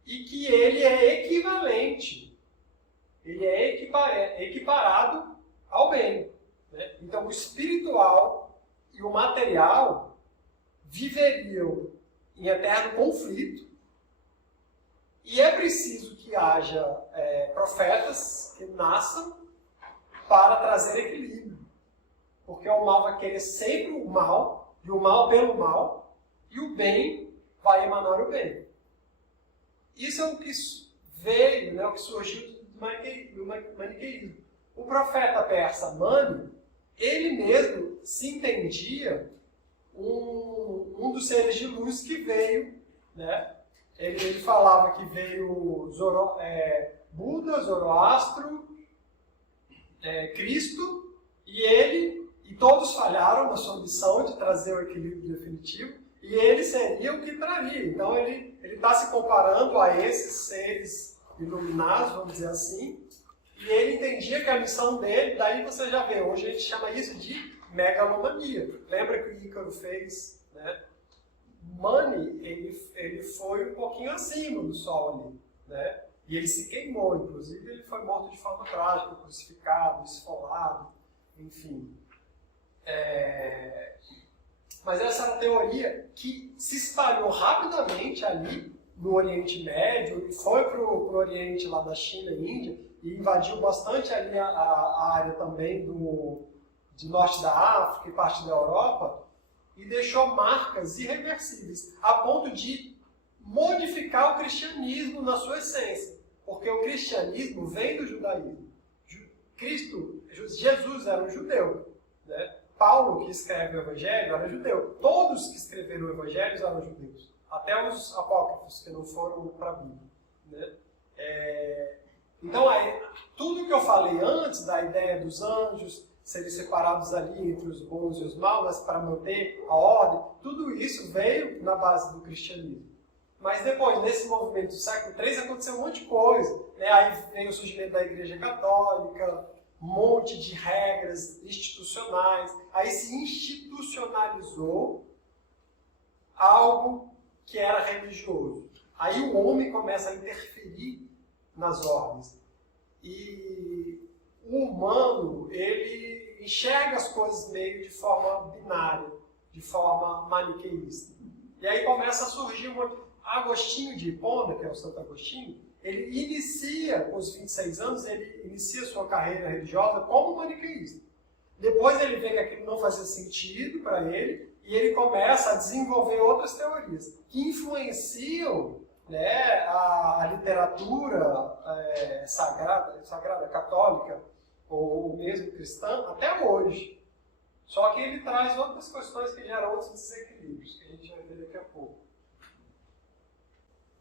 e que ele é equivalente, ele é equiparado ao bem. Né? Então o espiritual e o material viveriam em eterno conflito e é preciso que haja profetas que nasçam para trazer equilíbrio. Porque o mal vai querer sempre o mal, e o mal pelo mal, e o bem vai emanar o bem. Isso é o que veio, né, o que surgiu do maniqueísmo. O profeta persa Mani, ele mesmo se entendia um dos seres de luz que veio, né? Ele falava que veio Buda, Zoroastro, Cristo, e todos falharam na sua missão de trazer o equilíbrio definitivo, e ele seria o que traria. Então ele está se comparando a esses seres iluminados, vamos dizer assim, e ele entendia que a missão dele, daí você já vê, hoje a gente chama isso de megalomania. Lembra que o Ícaro fez, né? Mani, ele foi um pouquinho acima do Sol ali, né? E ele se queimou, inclusive ele foi morto de forma trágica, crucificado, esfolado, enfim. Mas essa é uma teoria que se espalhou rapidamente ali no Oriente Médio, e foi para o Oriente lá da China e Índia, e invadiu bastante ali a área também de norte da África e parte da Europa, e deixou marcas irreversíveis, a ponto de modificar o cristianismo na sua essência. Porque o cristianismo vem do judaísmo. Jesus era um judeu. Né? Paulo, que escreve o Evangelho, era judeu. Todos que escreveram o Evangelho eram judeus. Até os apócrifos, que não foram para a Bíblia. Né? Então, tudo que eu falei antes, da ideia dos anjos serem separados ali entre os bons e os maus, mas para manter a ordem, tudo isso veio na base do cristianismo. Mas depois, nesse movimento do século III, aconteceu um monte de coisa. Né? Aí veio o surgimento da Igreja Católica, um monte de regras institucionais. Aí se institucionalizou algo que era religioso. Aí o homem começa a interferir nas ordens. E o humano, ele enxerga as coisas meio de forma binária, de forma maniqueísta. E aí começa a surgir Agostinho de Hipona, que é o Santo Agostinho, ele inicia, com os 26 anos, ele inicia sua carreira religiosa como maniqueísta. Depois ele vê que aquilo não fazia sentido para ele, e ele começa a desenvolver outras teorias, que influenciam, né, a literatura sagrada católica, ou mesmo cristã, até hoje. Só que ele traz outras questões que geram outros desequilíbrios, que a gente vai ver daqui a pouco.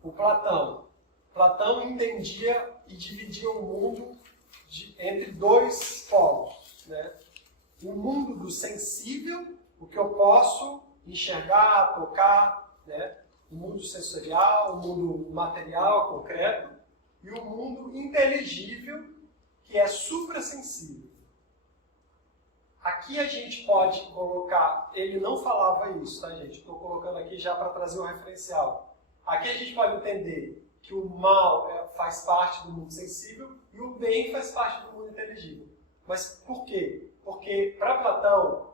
O Platão. Platão entendia e dividia o mundo entre dois polos. Né? O mundo do sensível, o que eu posso enxergar, tocar, né? O mundo sensorial, o mundo material, concreto, e o mundo inteligível, que é suprassensível. Aqui a gente pode colocar, ele não falava isso, tá, gente? Estou colocando aqui já para trazer um referencial. Aqui a gente pode entender que o mal faz parte do mundo sensível e o bem faz parte do mundo inteligível. Mas por quê? Porque, para Platão,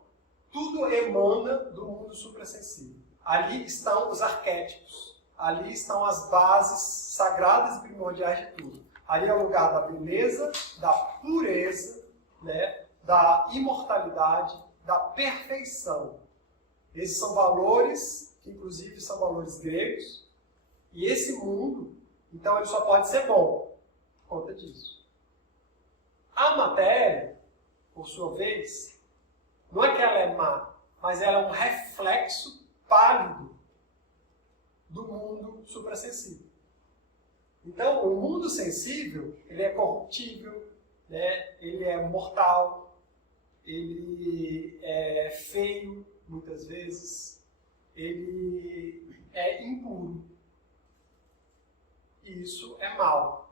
tudo emana do mundo suprassensível. Ali estão os arquétipos, ali estão as bases sagradas e primordiais de tudo. Ali é o lugar da beleza, da pureza, né, da imortalidade, da perfeição. Esses são valores, que inclusive são valores gregos, e esse mundo, então, ele só pode ser bom por conta disso. A matéria, por sua vez, não é que ela é má, mas ela é um reflexo pálido do mundo suprassensível. Então, o mundo sensível, ele é corruptível, né? Ele é mortal, ele é feio, muitas vezes, ele é impuro. E isso é mal.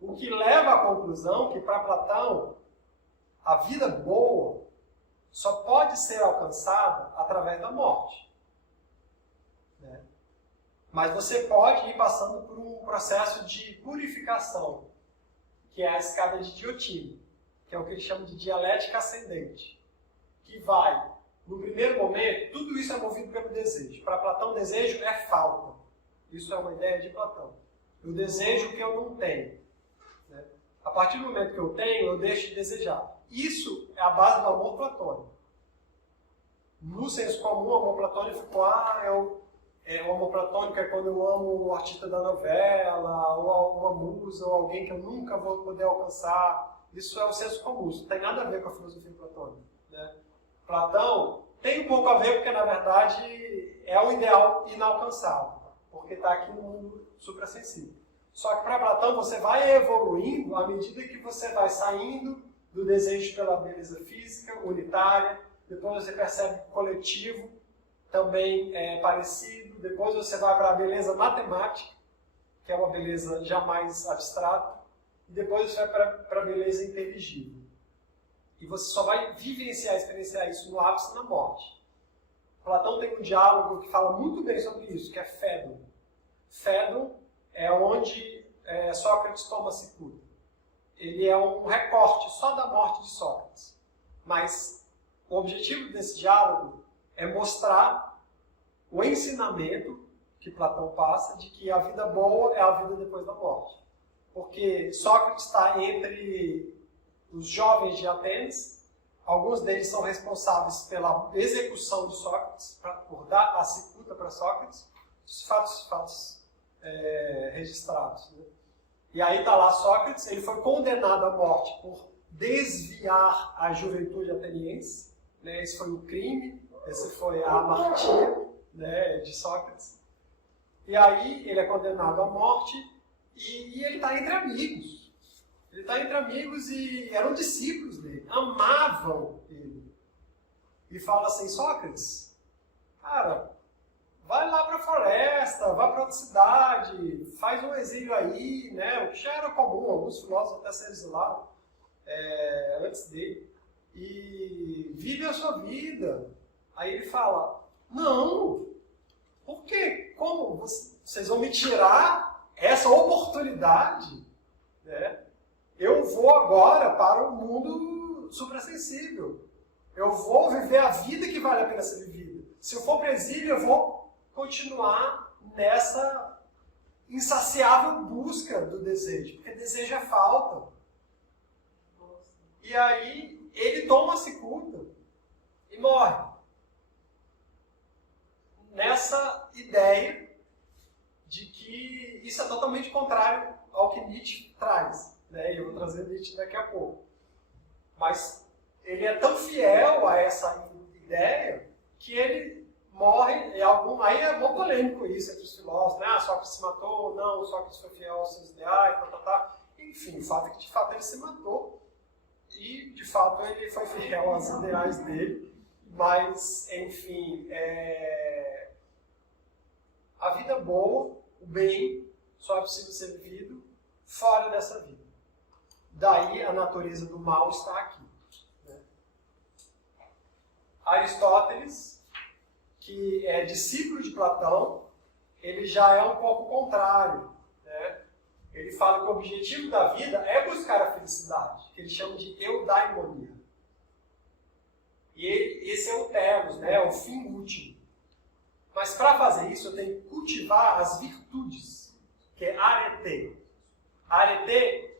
O que leva à conclusão que, para Platão, a vida boa só pode ser alcançada através da morte. Né? Mas você pode ir passando por um processo de purificação, que é a escada de Diotino, que é o que ele chama de dialética ascendente, que vai, no primeiro momento, tudo isso é movido pelo desejo. Para Platão, desejo é falta. Isso é uma ideia de Platão. Eu desejo o que eu não tenho. Né? A partir do momento que eu tenho, eu deixo de desejar. Isso é a base do amor platônico. No senso comum, o amor platônico ficou, o amor platônico é quando eu amo o artista da novela, ou uma musa, ou alguém que eu nunca vou poder alcançar. Isso é o senso comum, isso não tem nada a ver com a filosofia platônica. Né? Platão tem um pouco a ver porque, na verdade, é o ideal inalcançável, porque está aqui no mundo suprassensível. Só que para Platão você vai evoluindo à medida que você vai saindo do desejo pela beleza física, unitária, depois você percebe que o coletivo também é parecido, depois você vai para a beleza matemática, que é uma beleza jamais abstrata, e depois você vai para a beleza inteligível. E você só vai vivenciar, experienciar isso no ápice na morte. Platão tem um diálogo que fala muito bem sobre isso, que é Fédon. Fédon é onde Sócrates toma Cicuta. Ele é um recorte só da morte de Sócrates. Mas o objetivo desse diálogo é mostrar o ensinamento que Platão passa de que a vida boa é a vida depois da morte. Porque Sócrates está entre os jovens de Atenas, Alguns deles são responsáveis pela execução de Sócrates, por dar a cicuta para Sócrates, fatos registrados. Né? E aí está lá Sócrates, ele foi condenado à morte por desviar a juventude ateniense, né? Esse foi o crime, esse foi a amartia, né, de Sócrates. E aí ele é condenado à morte e ele está entre amigos. Ele está entre amigos e eram discípulos dele, amavam ele. E fala assim, Sócrates, cara, vai lá para a floresta, vai para outra cidade, faz um exílio aí, né? O que já era comum, alguns filósofos até se exilaram antes dele. E vive a sua vida. Aí ele fala, não, por quê? Como? Vocês vão me tirar essa oportunidade? Né? Eu vou agora para o mundo suprassensível. Eu vou viver a vida que vale a pena ser vivida. Se eu for para o exílio, eu vou continuar nessa insaciável busca do desejo. Porque desejo é falta. E aí, ele toma a cicuta e morre. Nessa ideia de que isso é totalmente contrário ao que Nietzsche traz. Né? E eu vou trazer Nietzsche daqui a pouco. Mas ele é tão fiel a essa ideia que ele morre. Aí é bom polêmico isso entre os filósofos. Né? Ah, Sócrates se matou ou não, Sócrates foi fiel aos seus ideais, Enfim, o fato é que de fato ele se matou. E de fato ele foi fiel aos ideais dele. Mas, enfim, a vida boa, o bem, só é possível ser vivido fora dessa vida. Daí a natureza do mal está aqui. Né? Aristóteles, que é discípulo de Platão, ele já é um pouco contrário. Né? Ele fala que o objetivo da vida é buscar a felicidade, que ele chama de eudaimonia. E esse é o telos, né? É o fim último. Mas para fazer isso eu tenho que cultivar as virtudes, que é arete. Arete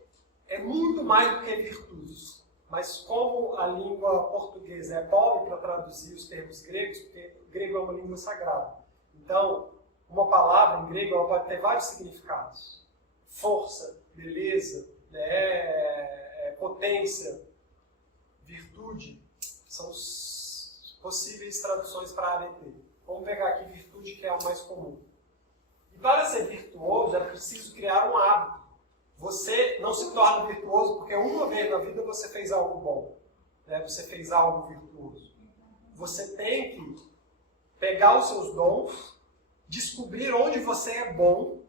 é muito mais do que virtudes. Mas como a língua portuguesa é pobre para traduzir os termos gregos, porque o grego é uma língua sagrada. Então, uma palavra em grego ela pode ter vários significados. Força, beleza, né? Potência, virtude, são as possíveis traduções para arete. Vamos pegar aqui virtude, que é o mais comum. E para ser virtuoso, é preciso criar um hábito. Você não se torna virtuoso porque uma vez na vida você fez algo bom. Né? Você fez algo virtuoso. Você tem que pegar os seus dons, descobrir onde você é bom,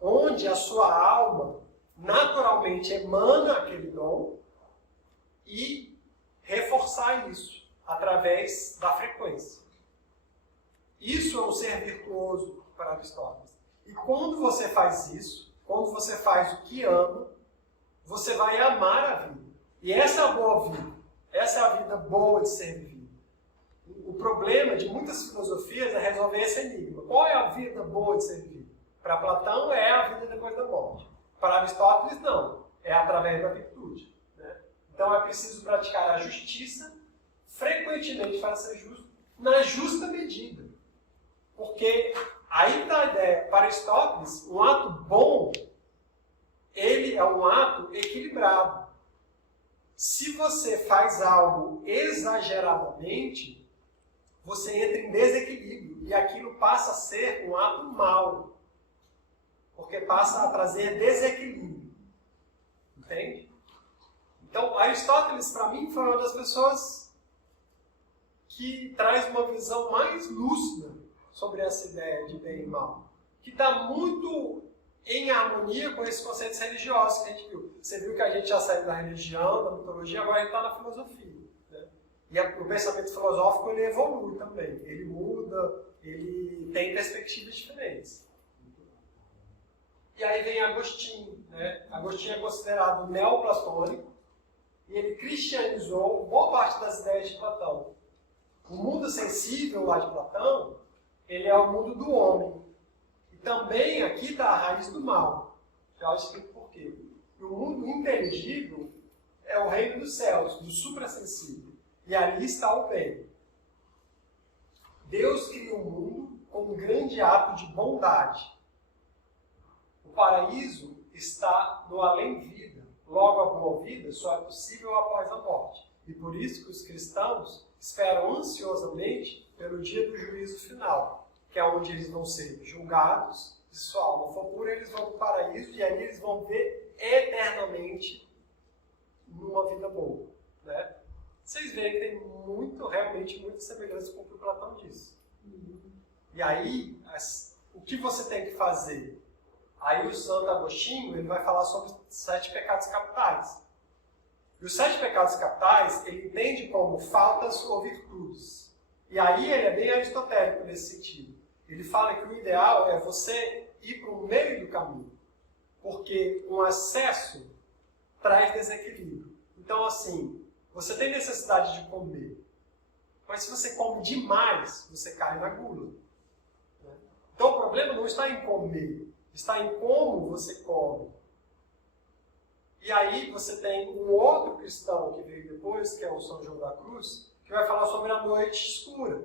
onde a sua alma naturalmente emana aquele dom e reforçar isso através da frequência. Isso é um ser virtuoso para Aristóteles. E quando você faz isso, quando você faz o que ama, você vai amar a vida. E essa é a boa vida. Essa é a vida boa de ser vivida. O problema de muitas filosofias é resolver esse enigma. Qual é a vida boa de ser vivida? Para Platão é a vida depois da morte. Para Aristóteles não. É através da virtude. Né? Então é preciso praticar a justiça frequentemente para ser justo, na justa medida. Porque aí está a ideia. Para Aristóteles, um ato bom, ele é um ato equilibrado. Se você faz algo exageradamente, você entra em desequilíbrio. E aquilo passa a ser um ato mau. Porque passa a trazer desequilíbrio. Entende? Então, Aristóteles, para mim, foi uma das pessoas que traz uma visão mais lúcida sobre essa ideia de bem e mal. Que está muito em harmonia com esses conceitos religiosos que a gente viu. Você viu que a gente já saiu da religião, da mitologia, agora a gente está na filosofia. Né? E o pensamento filosófico ele evolui também. Ele muda, ele tem perspectivas diferentes. E aí vem Agostinho. Né? Agostinho é considerado neoplatônico e ele cristianizou boa parte das ideias de Platão. O mundo sensível lá de Platão, ele é o mundo do homem. E também aqui está a raiz do mal. Já explico por quê. E o mundo inteligível é o reino dos céus, do suprassensível. e ali está o bem. Deus cria o mundo com um grande ato de bondade. O paraíso está no além-vida. Logo, a boa vida só é possível após a morte. E por isso que os cristãos esperam ansiosamente pelo dia do juízo final, que é onde eles vão ser julgados, e se sua alma for pura, eles vão para o paraíso e ali eles vão ver eternamente numa vida boa. Né? Vocês veem que tem realmente muita semelhança com o que o Platão disse. E aí, o que você tem que fazer? Aí o Santo Agostinho ele vai falar sobre os 7 pecados capitais. E os 7 pecados capitais, ele entende como faltas ou virtudes. E aí ele é bem aristotélico nesse sentido. Ele fala que o ideal é você ir para o meio do caminho. Porque um excesso traz desequilíbrio. Então, assim, você tem necessidade de comer. Mas se você come demais, você cai na gula. Então o problema não está em comer, está em como você come. E aí você tem um outro cristão que veio depois, que é o São João da Cruz, que vai falar sobre a noite escura.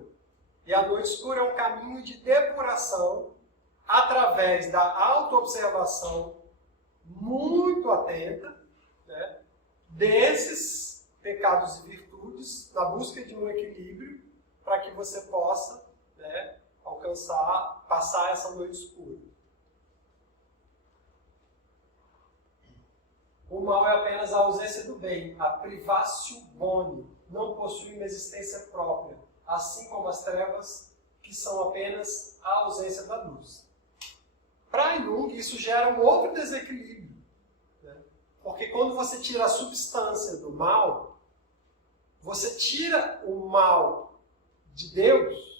E a noite escura é um caminho de depuração através da autoobservação muito atenta, né, desses pecados e virtudes, na busca de um equilíbrio, para que você possa, né, passar essa noite escura. O mal é apenas a ausência do bem, a privatio boni, não possui uma existência própria, assim como as trevas, que são apenas a ausência da luz. Para Jung, isso gera um outro desequilíbrio. Né? Porque quando você tira a substância do mal, você tira o mal de Deus,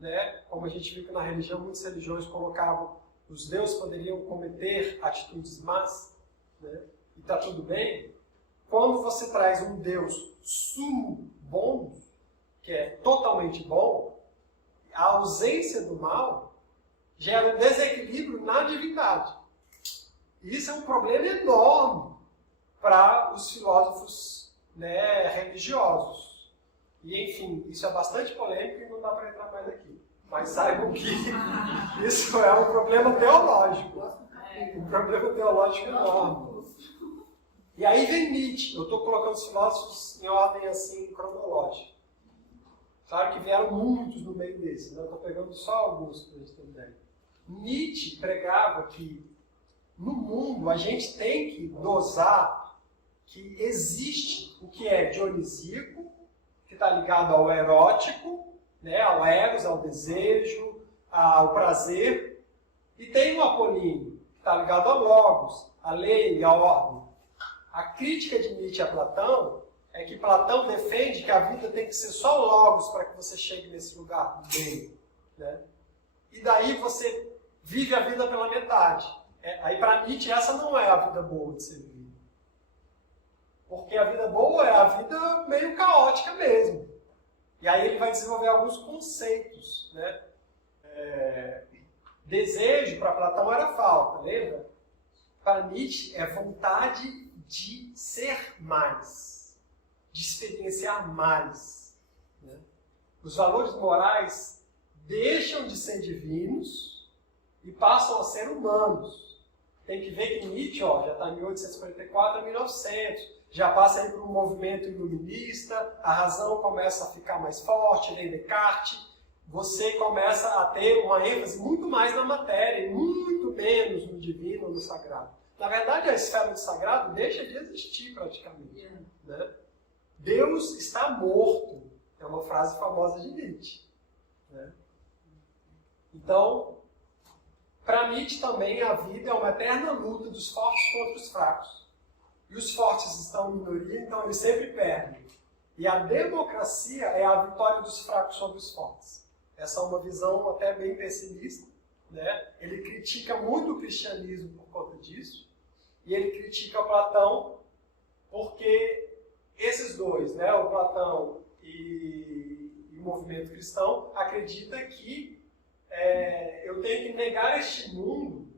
né? Como a gente viu que na religião, muitas religiões colocavam os deuses poderiam cometer atitudes más, né? E está tudo bem. Quando você traz um Deus sumo bom, que é totalmente bom, a ausência do mal gera um desequilíbrio na divindade. E isso é um problema enorme para os filósofos, né, religiosos. E, enfim, isso é bastante polêmico e não dá para entrar mais aqui. Mas saibam que isso é um problema teológico. Um problema teológico enorme. E aí vem Nietzsche. Eu estou colocando os filósofos em ordem assim, cronológica. Claro que vieram muitos no meio desse, né? Eu estou pegando só alguns para a gente ter ideia. Nietzsche pregava que no mundo a gente tem que dosar que existe o que é dionisíaco, que está ligado ao erótico, né? Ao eros, ao desejo, ao prazer, e tem o apolíneo, que está ligado ao logos, à lei, à ordem. A crítica de Nietzsche a Platão é que Platão defende que a vida tem que ser só logos para que você chegue nesse lugar do bem, né? E daí você vive a vida pela metade. Aí para Nietzsche essa não é a vida boa de ser vivida. Porque a vida boa é a vida meio caótica mesmo. E aí ele vai desenvolver alguns conceitos, né? Desejo para Platão era falta, lembra? Para Nietzsche é vontade de ser mais, de experienciar mais. Né? Os valores morais deixam de ser divinos e passam a ser humanos. Tem que ver que Nietzsche já está em 1844 a 1900, já passa aí por um movimento iluminista, a razão começa a ficar mais forte, vem Descartes, você começa a ter uma ênfase muito mais na matéria e muito menos no divino, no sagrado. Na verdade, a esfera do sagrado deixa de existir praticamente. Né? Deus está morto. É uma frase famosa de Nietzsche. Né? Então, para Nietzsche também a vida é uma eterna luta dos fortes contra os fracos. E os fortes estão em minoria, então eles sempre perdem. E a democracia é a vitória dos fracos sobre os fortes. Essa é uma visão até bem pessimista. Né? Ele critica muito o cristianismo por conta disso. E ele critica Platão porque esses dois, né, o Platão e o movimento cristão, acredita que eu tenho que negar este mundo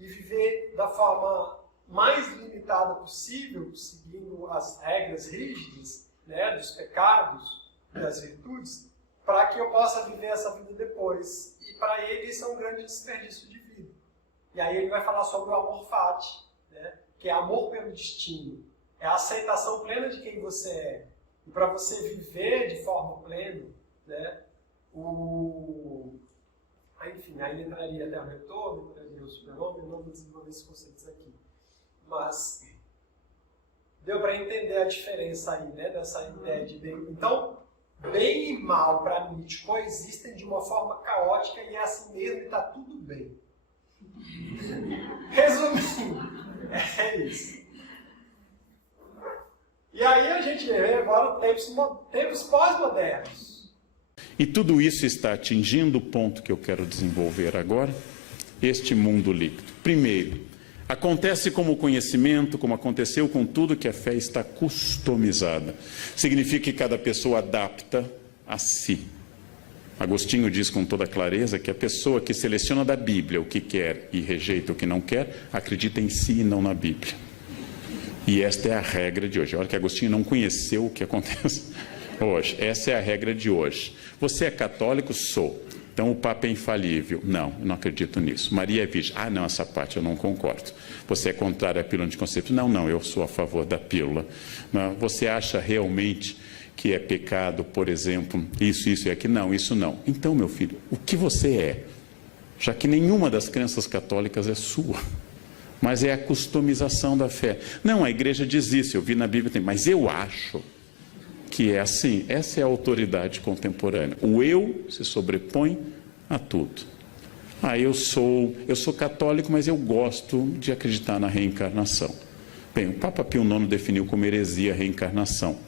e viver da forma mais limitada possível, seguindo as regras rígidas, né, dos pecados, das virtudes, para que eu possa viver essa vida depois. E para ele isso é um grande desperdício de vida. E aí ele vai falar sobre o amor fati, né, que é amor pelo destino. É a aceitação plena de quem você é. E para você viver de forma plena, né, enfim, aí entraria até o retorno, entraria o super-homem, eu não vou desenvolver esses conceitos aqui. Mas deu para entender a diferença aí, né, dessa ideia de bem. Então, bem e mal, para Nietzsche, coexistem de uma forma caótica e é assim mesmo e está tudo bem. Resumindo, é isso. E aí a gente vê agora tempos pós-modernos. E tudo isso está atingindo o ponto que eu quero desenvolver agora, este mundo líquido. Primeiro, acontece como o conhecimento, como aconteceu com tudo, que a fé está customizada. Significa que cada pessoa adapta a si. Agostinho diz com toda clareza que a pessoa que seleciona da Bíblia o que quer e rejeita o que não quer, acredita em si e não na Bíblia. E esta é a regra de hoje. Olha que Agostinho não conheceu o que acontece hoje. Essa é a regra de hoje. Você é católico? Sou. Então o Papa é infalível. Não, eu não acredito nisso. Maria é virgem. Ah, não, essa parte eu não concordo. Você é contrário à pílula anticonceptiva? Não, eu sou a favor da pílula. Não, você acha realmente que é pecado, por exemplo, isso e aquilo? Não, isso não. Então, meu filho, o que você é? Já que nenhuma das crenças católicas é sua. Mas é a customização da fé. Não, a igreja diz isso, eu vi na Bíblia, mas eu acho que é assim. Essa é a autoridade contemporânea. O eu se sobrepõe a tudo. Eu sou católico, mas eu gosto de acreditar na reencarnação. Bem, o Papa Pio IX definiu como heresia a reencarnação.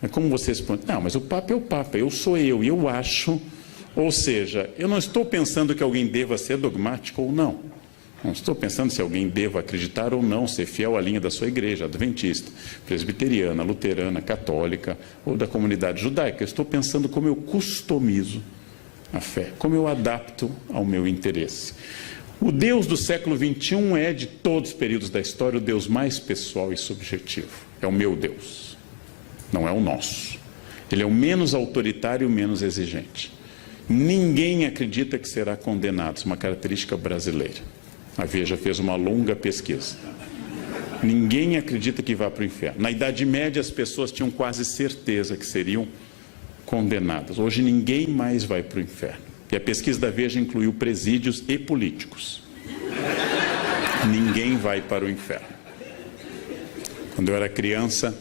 Mas como vocês respondem? Não, mas o Papa é o Papa, eu sou eu, e eu acho. Ou seja, eu não estou pensando que alguém deva ser dogmático ou não. Não estou pensando se alguém deva acreditar ou não, ser fiel à linha da sua igreja, adventista, presbiteriana, luterana, católica ou da comunidade judaica. Eu estou pensando como eu customizo a fé, como eu adapto ao meu interesse. O Deus do século XXI é, de todos os períodos da história, o Deus mais pessoal e subjetivo. É o meu Deus, não é o nosso. Ele é o menos autoritário e o menos exigente. Ninguém acredita que será condenado, isso é uma característica brasileira. A Veja fez uma longa pesquisa. Ninguém acredita que vá para o inferno. Na Idade Média, as pessoas tinham quase certeza que seriam condenadas. Hoje, ninguém mais vai para o inferno. E a pesquisa da Veja incluiu presídios e políticos. Ninguém vai para o inferno. Quando eu era criança,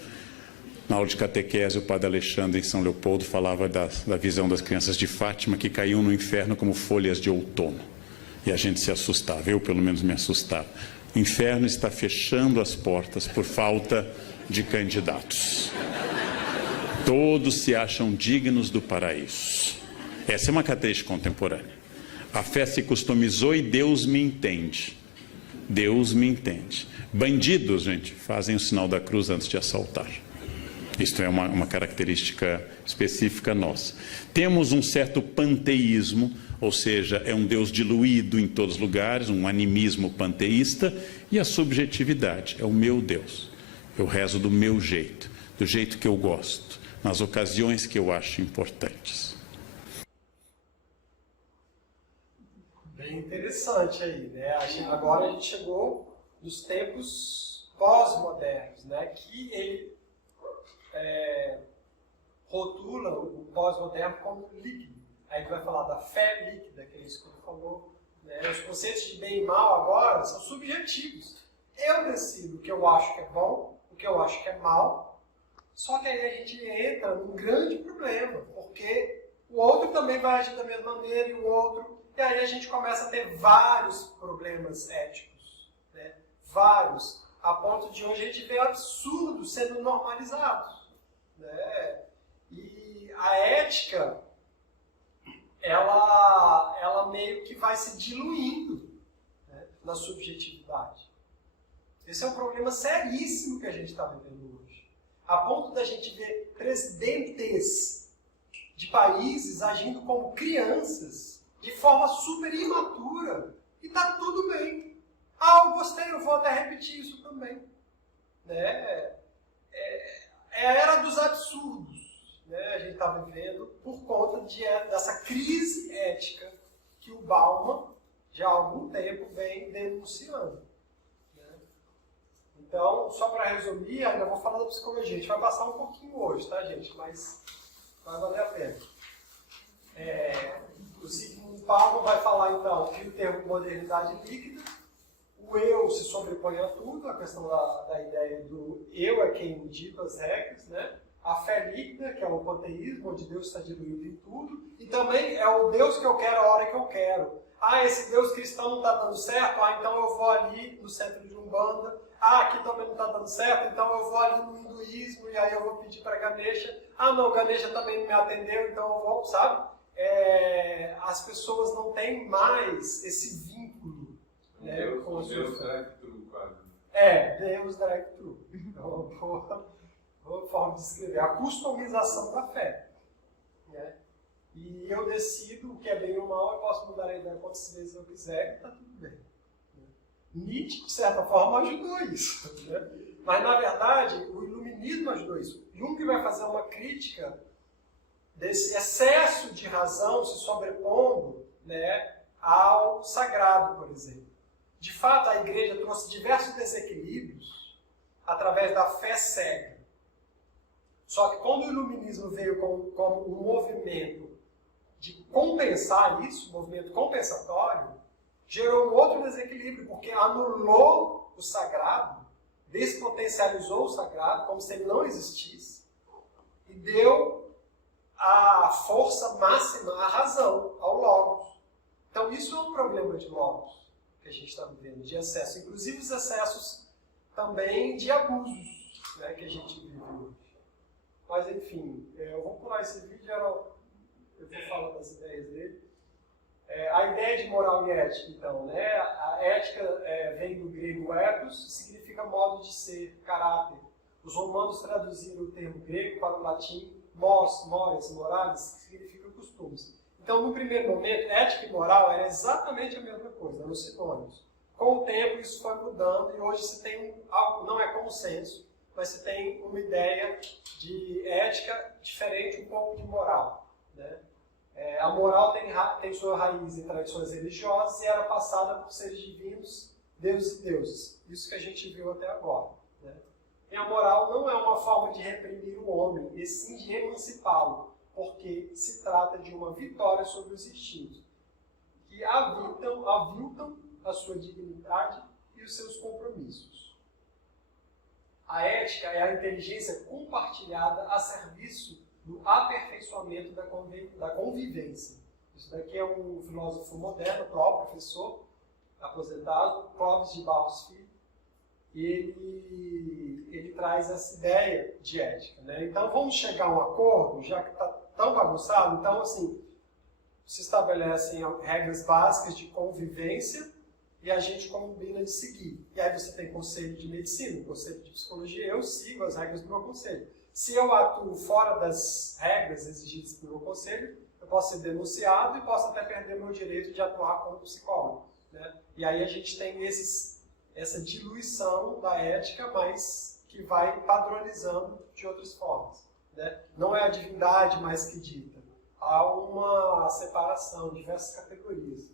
na aula de catequese, o padre Alexandre, em São Leopoldo, falava da visão das crianças de Fátima, que caíam no inferno como folhas de outono. E a gente se assustava, eu pelo menos me assustava. O inferno está fechando as portas por falta de candidatos. Todos se acham dignos do paraíso. Essa é uma característica contemporânea. A fé se customizou e Deus me entende. Deus me entende. Bandidos, gente, fazem o sinal da cruz antes de assaltar. Isto é uma característica específica nossa. Temos um certo panteísmo, ou seja, é um Deus diluído em todos os lugares, um animismo panteísta, e a subjetividade, é o meu Deus. Eu rezo do meu jeito, do jeito que eu gosto, nas ocasiões que eu acho importantes. Bem interessante aí, né? Agora a gente chegou nos tempos pós-modernos, né? Que ele rotula o pós-moderno como líquido. Aí a gente vai falar da fé líquida, que é isso que ele falou. Né? Os conceitos de bem e mal agora são subjetivos. Eu decido o que eu acho que é bom, o que eu acho que é mal, só que aí a gente entra num grande problema, porque o outro também vai agir da mesma maneira e o outro... E aí a gente começa a ter vários problemas éticos, né? Vários, a ponto de hoje a gente vê absurdos sendo normalizados. Né? E a ética, ela meio que vai se diluindo, né, na subjetividade. Esse é um problema seríssimo que a gente está vivendo hoje. A ponto da gente ver presidentes de países agindo como crianças, de forma super imatura. E está tudo bem. Eu gostei, eu vou até repetir isso também. Né? é a era dos absurdos, né? A gente está vivendo por conta dessa crise ética que o Bauman já há algum tempo vem denunciando. Né? Então, só para resumir, ainda vou falar da psicologia. A gente vai passar um pouquinho hoje, tá, gente? Mas vai valer a pena. O Bauman vai falar, então, que o termo modernidade líquida, o eu se sobrepõe a tudo, a questão da ideia do eu é quem dita as regras, né? A fé líquida, que é o panteísmo, onde Deus está diluído em tudo, e também é o Deus que eu quero a hora que eu quero. Ah, esse Deus cristão não está dando certo, então eu vou ali no centro de Umbanda. Ah, aqui também não está dando certo, então eu vou ali no hinduísmo e aí eu vou pedir para Ganesha. Ah, não, Ganesha também não me atendeu, então eu vou, sabe? As pessoas não têm mais esse vínculo, né, com a sua Deus fé. drive-thru, quase. Deus drive-thru. É uma boa forma de escrever. A customização da fé. Né? E eu decido o que é bem ou mal, eu posso mudar a ideia quantas vezes eu quiser e está tudo bem. Nietzsche, de certa forma, ajudou isso. Né? Mas, na verdade, o iluminismo ajudou isso. Jung vai fazer uma crítica desse excesso de razão se sobrepondo, né, ao sagrado, por exemplo. De fato, a igreja trouxe diversos desequilíbrios através da fé cega. Só que quando o iluminismo veio como um movimento de compensar isso, um movimento compensatório, gerou um outro desequilíbrio, porque anulou o sagrado, despotencializou o sagrado, como se ele não existisse, e deu a força máxima, a razão, ao Logos. Então isso é um problema de Logos que a gente está vivendo, de excesso. Inclusive os excessos também de abusos, né, que a gente vive hoje. Mas enfim, eu vou pular esse vídeo, eu vou falar das ideias dele. A ideia de moral e ética, então, né? A ética vem do grego ethos, significa modo de ser, caráter. Os romanos traduziram o termo grego para o latim mores, morales, que significa costumes. Então, no primeiro momento, ética e moral era exatamente a mesma coisa, eram sinônimos. Com o tempo, isso foi mudando e hoje se tem algo, não é consenso, mas se tem uma ideia de ética diferente um pouco de moral, né? A moral tem sua raiz em tradições religiosas e era passada por seres divinos, deuses e deuses. Isso que a gente viu até agora. Né? E a moral não é uma forma de reprimir o homem, e sim de emancipá-lo, porque se trata de uma vitória sobre os instintos, que aviltam a sua dignidade e os seus compromissos. A ética é a inteligência compartilhada a serviço do aperfeiçoamento da convivência. Isso daqui é um filósofo moderno, atual, professor, aposentado, Clóvis de Barros Filho, e ele traz essa ideia de ética. Né? Então vamos chegar a um acordo, já que está tão bagunçado, então assim, se estabelecem regras básicas de convivência e a gente combina de seguir. E aí você tem conselho de medicina, conselho de psicologia, eu sigo as regras do meu conselho. Se eu atuo fora das regras exigidas pelo meu conselho, eu posso ser denunciado e posso até perder meu direito de atuar como psicólogo. Né? E aí a gente tem essa diluição da ética, mas que vai padronizando de outras formas. Né? Não é a divindade mais que dita. Há uma separação, diversas categorias.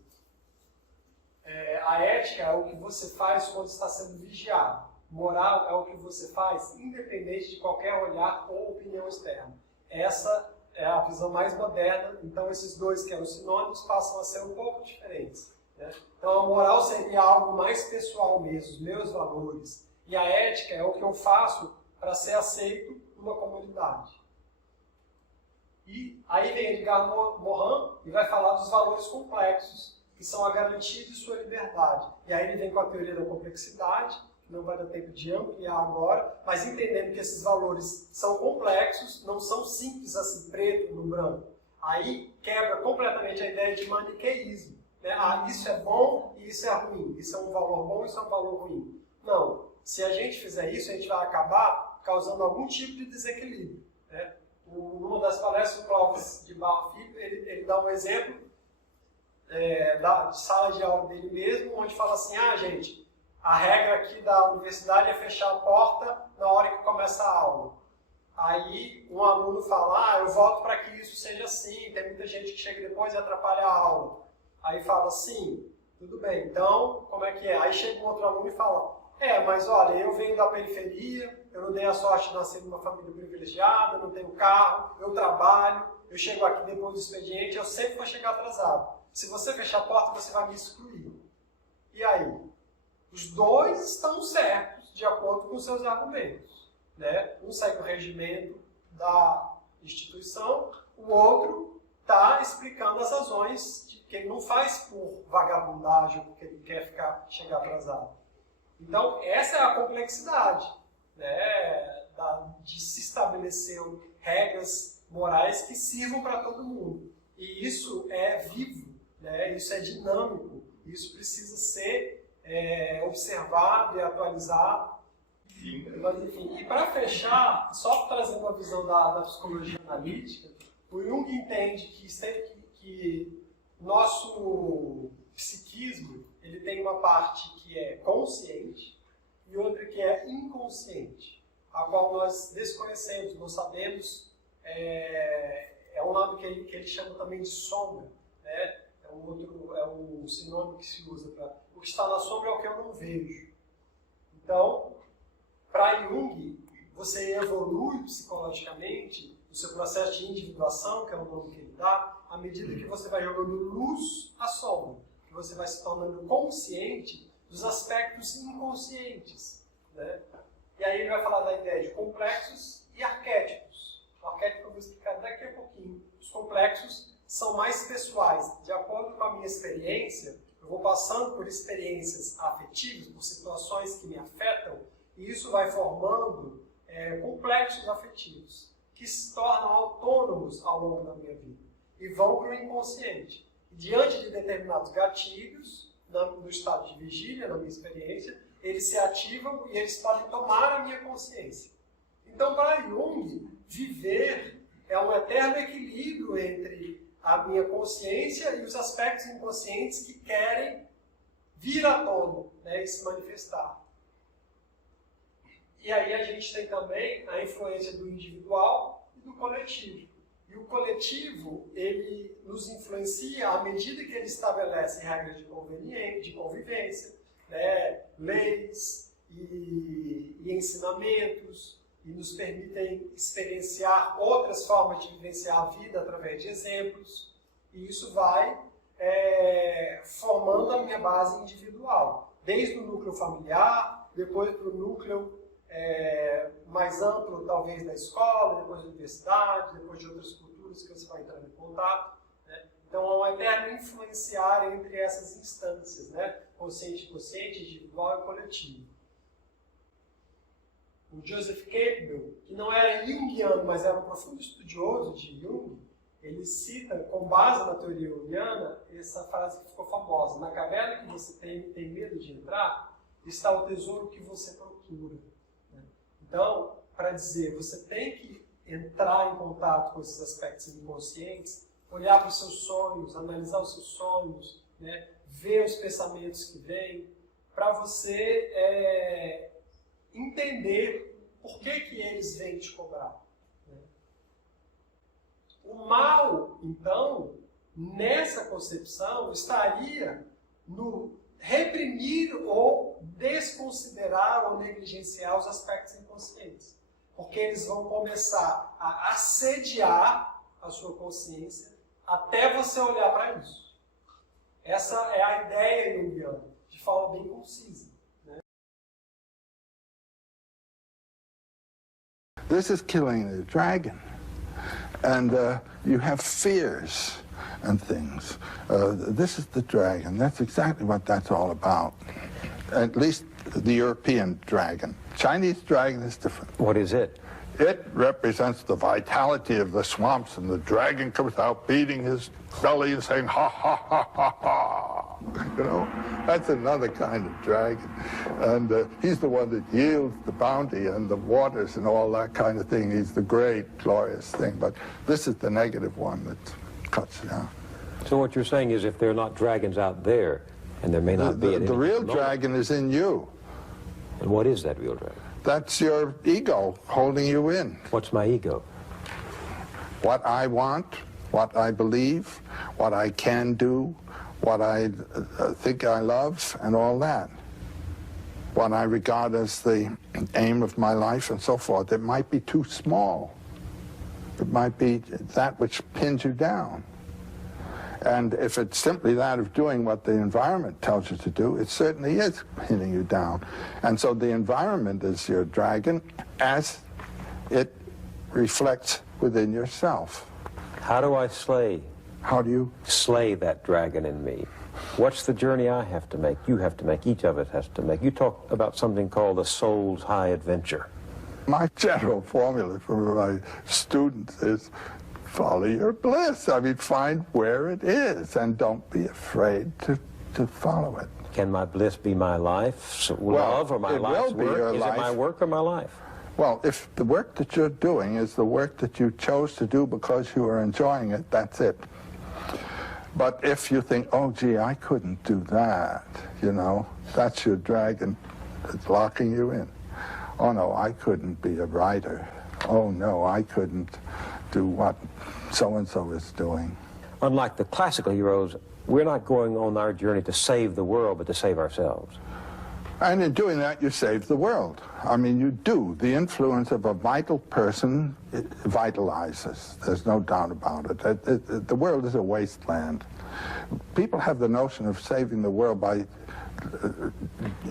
A ética é o que você faz quando está sendo vigiado. Moral é o que você faz independente de qualquer olhar ou opinião externa. Essa é a visão mais moderna, então esses dois que eram sinônimos passam a ser um pouco diferentes. Né? Então a moral seria algo mais pessoal mesmo, os meus valores. E a ética é o que eu faço para ser aceito numa comunidade. E aí vem Edgar Morin e vai falar dos valores complexos, que são a garantia de sua liberdade. E aí ele vem com a teoria da complexidade, não vai dar tempo de ampliar agora, mas entendendo que esses valores são complexos, não são simples assim, preto no branco. Aí quebra completamente a ideia de maniqueísmo. Né? Isso é bom e isso é ruim. Isso é um valor bom e isso é um valor ruim. Não. Se a gente fizer isso, a gente vai acabar causando algum tipo de desequilíbrio. Né? Numa das palestras do Clóvis de Barros Filho, ele dá um exemplo de sala de aula dele mesmo, onde fala assim, gente, a regra aqui da universidade é fechar a porta na hora que começa a aula. Aí um aluno fala, eu voto para que isso seja assim, tem muita gente que chega depois e atrapalha a aula. Aí fala assim, tudo bem, então como é que é? Aí chega um outro aluno e fala, mas olha, eu venho da periferia, eu não dei a sorte de nascer numa família privilegiada, não tenho carro, eu trabalho, eu chego aqui depois do expediente, eu sempre vou chegar atrasado. Se você fechar a porta, você vai me excluir. E aí? Os dois estão certos, de acordo com seus argumentos. Né? Um segue o regimento da instituição, o outro está explicando as razões de que ele não faz por vagabundagem, porque ele quer chegar atrasado. Então, essa é a complexidade, né, de se estabelecer regras morais que sirvam para todo mundo. E isso é vivo, né, isso é dinâmico, isso precisa ser observado e atualizado. Mas, enfim, e para fechar, só trazendo uma visão da psicologia analítica, o Jung entende que nosso psiquismo ele tem uma parte que é consciente e outra que é inconsciente, a qual nós desconhecemos, não sabemos, é um nome que ele chama também de sombra, né? É um sinônimo que se usa para o que está na sombra é o que eu não vejo. Então, para Jung, você evolui psicologicamente o seu processo de individuação, que é o nome que ele dá, à medida que você vai jogando luz à sombra, que você vai se tornando consciente dos aspectos inconscientes. Né? E aí ele vai falar da ideia de complexos e arquétipos. O arquétipo eu vou explicar daqui a pouquinho. Os complexos são mais pessoais. De acordo com a minha experiência, eu vou passando por experiências afetivas, por situações que me afetam, e isso vai formando complexos afetivos, que se tornam autônomos ao longo da minha vida, e vão para o inconsciente. E diante de determinados gatilhos, no estado de vigília, na minha experiência, eles se ativam e eles podem tomar a minha consciência. Então, para Jung, viver é um eterno equilíbrio entre a minha consciência e os aspectos inconscientes que querem vir à tona, né, e se manifestar. E aí a gente tem também a influência do individual e do coletivo. E o coletivo, ele nos influencia à medida que ele estabelece regras de convivência, né, leis e ensinamentos, e nos permitem experienciar outras formas de vivenciar a vida através de exemplos. E isso vai formando a minha base individual, desde o núcleo familiar, depois para o núcleo mais amplo, talvez, da escola, depois da universidade, depois de outras culturas que você vai entrando em contato. Né? Então, há um eterno influenciar entre essas instâncias, né? Consciente, inconsciente, individual e coletivo. O Joseph Campbell, que não era junguiano, mas era um profundo estudioso de Jung, ele cita, com base na teoria junguiana, essa frase que ficou famosa: na caverna que você tem medo de entrar, está o tesouro que você procura. Então, para dizer, você tem que entrar em contato com esses aspectos inconscientes, olhar para os seus sonhos, analisar os seus sonhos, né, ver os pensamentos que vêm, para você entender por que eles vêm te cobrar. Né? O mal, então, nessa concepção, estaria no reprimir ou desconsiderar ou negligenciar os aspectos inconscientes. Porque eles vão começar a assediar a sua consciência até você olhar para isso. Essa é a ideia junguiana, de forma bem concisa. Né? This is killing the dragon. And you have fears and things. This is the dragon. That's exactly what that's all about. At least the European dragon. Chinese dragon is different. What is it? It represents the vitality of the swamps, and the dragon comes out beating his belly and saying, ha, ha, ha, ha, ha. You know, that's another kind of dragon. And he's the one that yields the bounty and the waters and all that kind of thing. He's the great, glorious thing. But this is the negative one that cuts down. So what you're saying is if there are not dragons out there, and there may not be... The real dragon is in you. And what is that real dragon? That's your ego holding you in. What's my ego? What I want, what I believe, what I can do, what I think I love, and all that. What I regard as the aim of my life and so forth. It might be too small. It might be that which pins you down. And if it's simply that of doing what the environment tells you to do, it certainly is pinning you down. And so the environment is your dragon as it reflects within yourself. How do I slay that dragon in me? What's the journey I have to make, you have to make, each of us has to make? You talk about something called the soul's high adventure. My general formula for my students is follow your bliss. I mean, find where it is and don't be afraid to follow it. Can my bliss be my life, love, or my life's work? Is it my work or my life? Well, if the work that you're doing is the work that you chose to do because you are enjoying it, that's it. But if you think, oh, gee, I couldn't do that, you know, that's your dragon that's locking you in. Oh, no, I couldn't be a writer. Oh, no, I couldn't do what so-and-so is doing. Unlike the classical heroes, we're not going on our journey to save the world, but to save ourselves. And in doing that, you save the world. I mean, you do. The influence of a vital person vitalizes. There's no doubt about it. The world is a wasteland. People have the notion of saving the world by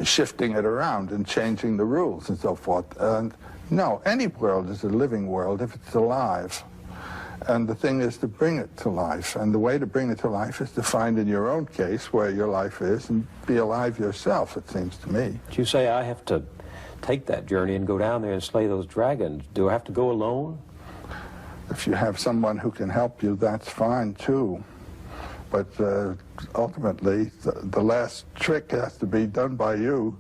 shifting it around and changing the rules and so forth. And no, any world is a living world if it's alive. And the thing is to bring it to life. And the way to bring it to life is to find in your own case where your life is and be alive yourself, it seems to me. But you say I have to take that journey and go down there and slay those dragons. Do I have to go alone? If you have someone who can help you, that's fine too. But ultimately, the last trick has to be done by you.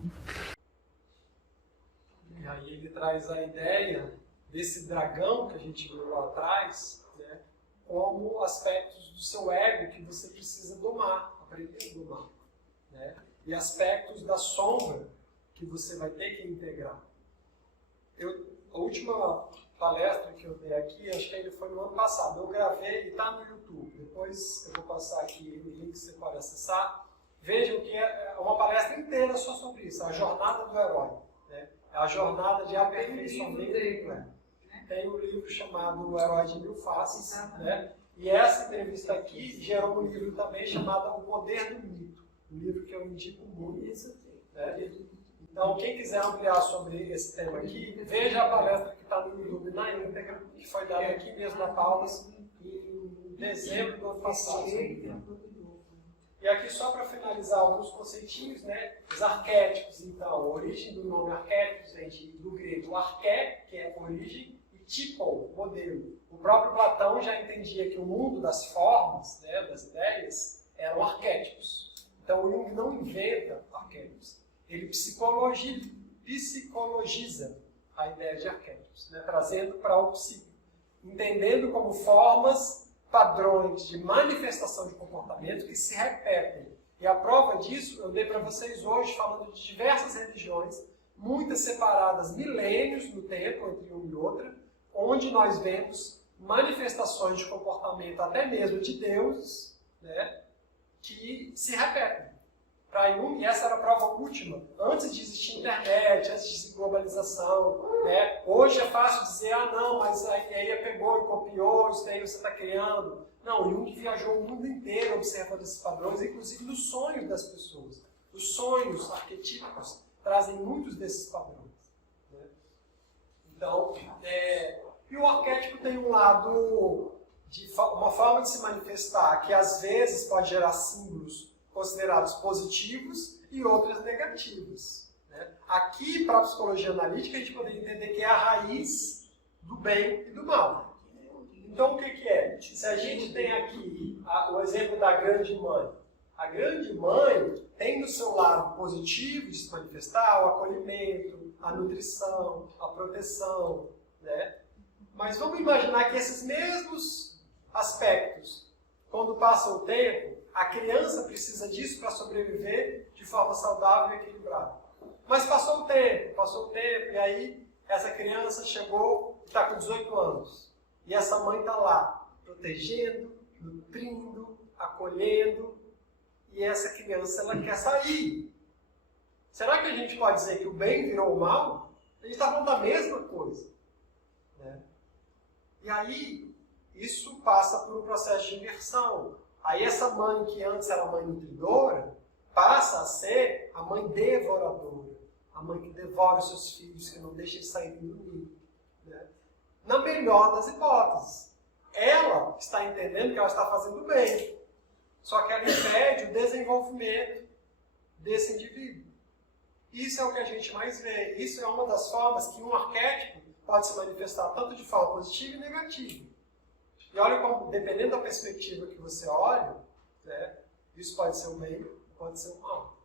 E aí ele traz a ideia desse dragão que a gente viu lá atrás, né, como aspectos do seu ego que você precisa domar, aprender a domar, né, e aspectos da sombra que você vai ter que integrar. A última palestra que eu dei aqui, acho que ainda foi no ano passado, eu gravei e está no YouTube. Depois eu vou passar aqui o link que você pode acessar. Vejam que é uma palestra inteira só sobre isso, a jornada do herói, né? A jornada de aperfeiçoamento do herói. Tem um livro chamado O Herói de Mil Faces, né? E essa entrevista aqui gerou um livro também chamado O Poder do Mito, um livro que eu indico muito. Né? Então, quem quiser ampliar sobre esse tema aqui, veja a palestra que está no YouTube na íntegra, que foi dada aqui mesmo na Paulas, em dezembro do ano passado. E aqui, só para finalizar alguns conceitinhos, né? Os arquétipos, então, a origem do nome arquétipos vem do grego arqué, que é origem, e tipo, modelo. O próprio Platão já entendia que o mundo das formas, né, das ideias, eram arquétipos. Então, o Jung não inventa arquétipos. Ele psicologiza a ideia de arquétipos, né, trazendo para o psíquico, entendendo como formas, padrões de manifestação de comportamento que se repetem. E a prova disso eu dei para vocês hoje, falando de diversas religiões, muitas separadas milênios no tempo, entre uma e outra, onde nós vemos manifestações de comportamento, até mesmo de deuses, né, que se repetem. Para Jung, essa era a prova última, antes de existir internet, antes de existir globalização. Né? Hoje é fácil dizer, ah não, mas a IA pegou e copiou, isso daí você está criando. Não, Jung viajou o mundo inteiro observando esses padrões, inclusive nos sonhos das pessoas. Os sonhos arquetípicos trazem muitos desses padrões. Né? Então, e o arquétipo tem um lado, uma forma de se manifestar, que às vezes pode gerar símbolos considerados positivos e outras negativas. Né? Aqui, para a psicologia analítica, a gente poderia entender que é a raiz do bem e do mal. Então, o que é? Se a gente tem aqui o exemplo da grande mãe, a grande mãe tem no seu lado positivo de se manifestar o acolhimento, a nutrição, a proteção. Né? Mas vamos imaginar que esses mesmos aspectos, quando passa o tempo, a criança precisa disso para sobreviver de forma saudável e equilibrada. Mas passou o tempo, e aí essa criança chegou e está com 18 anos. E essa mãe está lá, protegendo, nutrindo, acolhendo, e essa criança ela quer sair. Será que a gente pode dizer que o bem virou o mal? A gente está falando da mesma coisa. Né? E aí, isso passa por um processo de inversão. Aí essa mãe que antes era mãe nutridora, passa a ser a mãe devoradora. A mãe que devora os seus filhos, que não deixa eles saírem do ninho. Né? Na melhor das hipóteses. Ela está entendendo que ela está fazendo bem. Só que ela impede o desenvolvimento desse indivíduo. Isso é o que a gente mais vê. Isso é uma das formas que um arquétipo pode se manifestar tanto de forma positiva e negativa. E olha como, dependendo da perspectiva que você olha, né, isso pode ser o bem, pode ser o mal.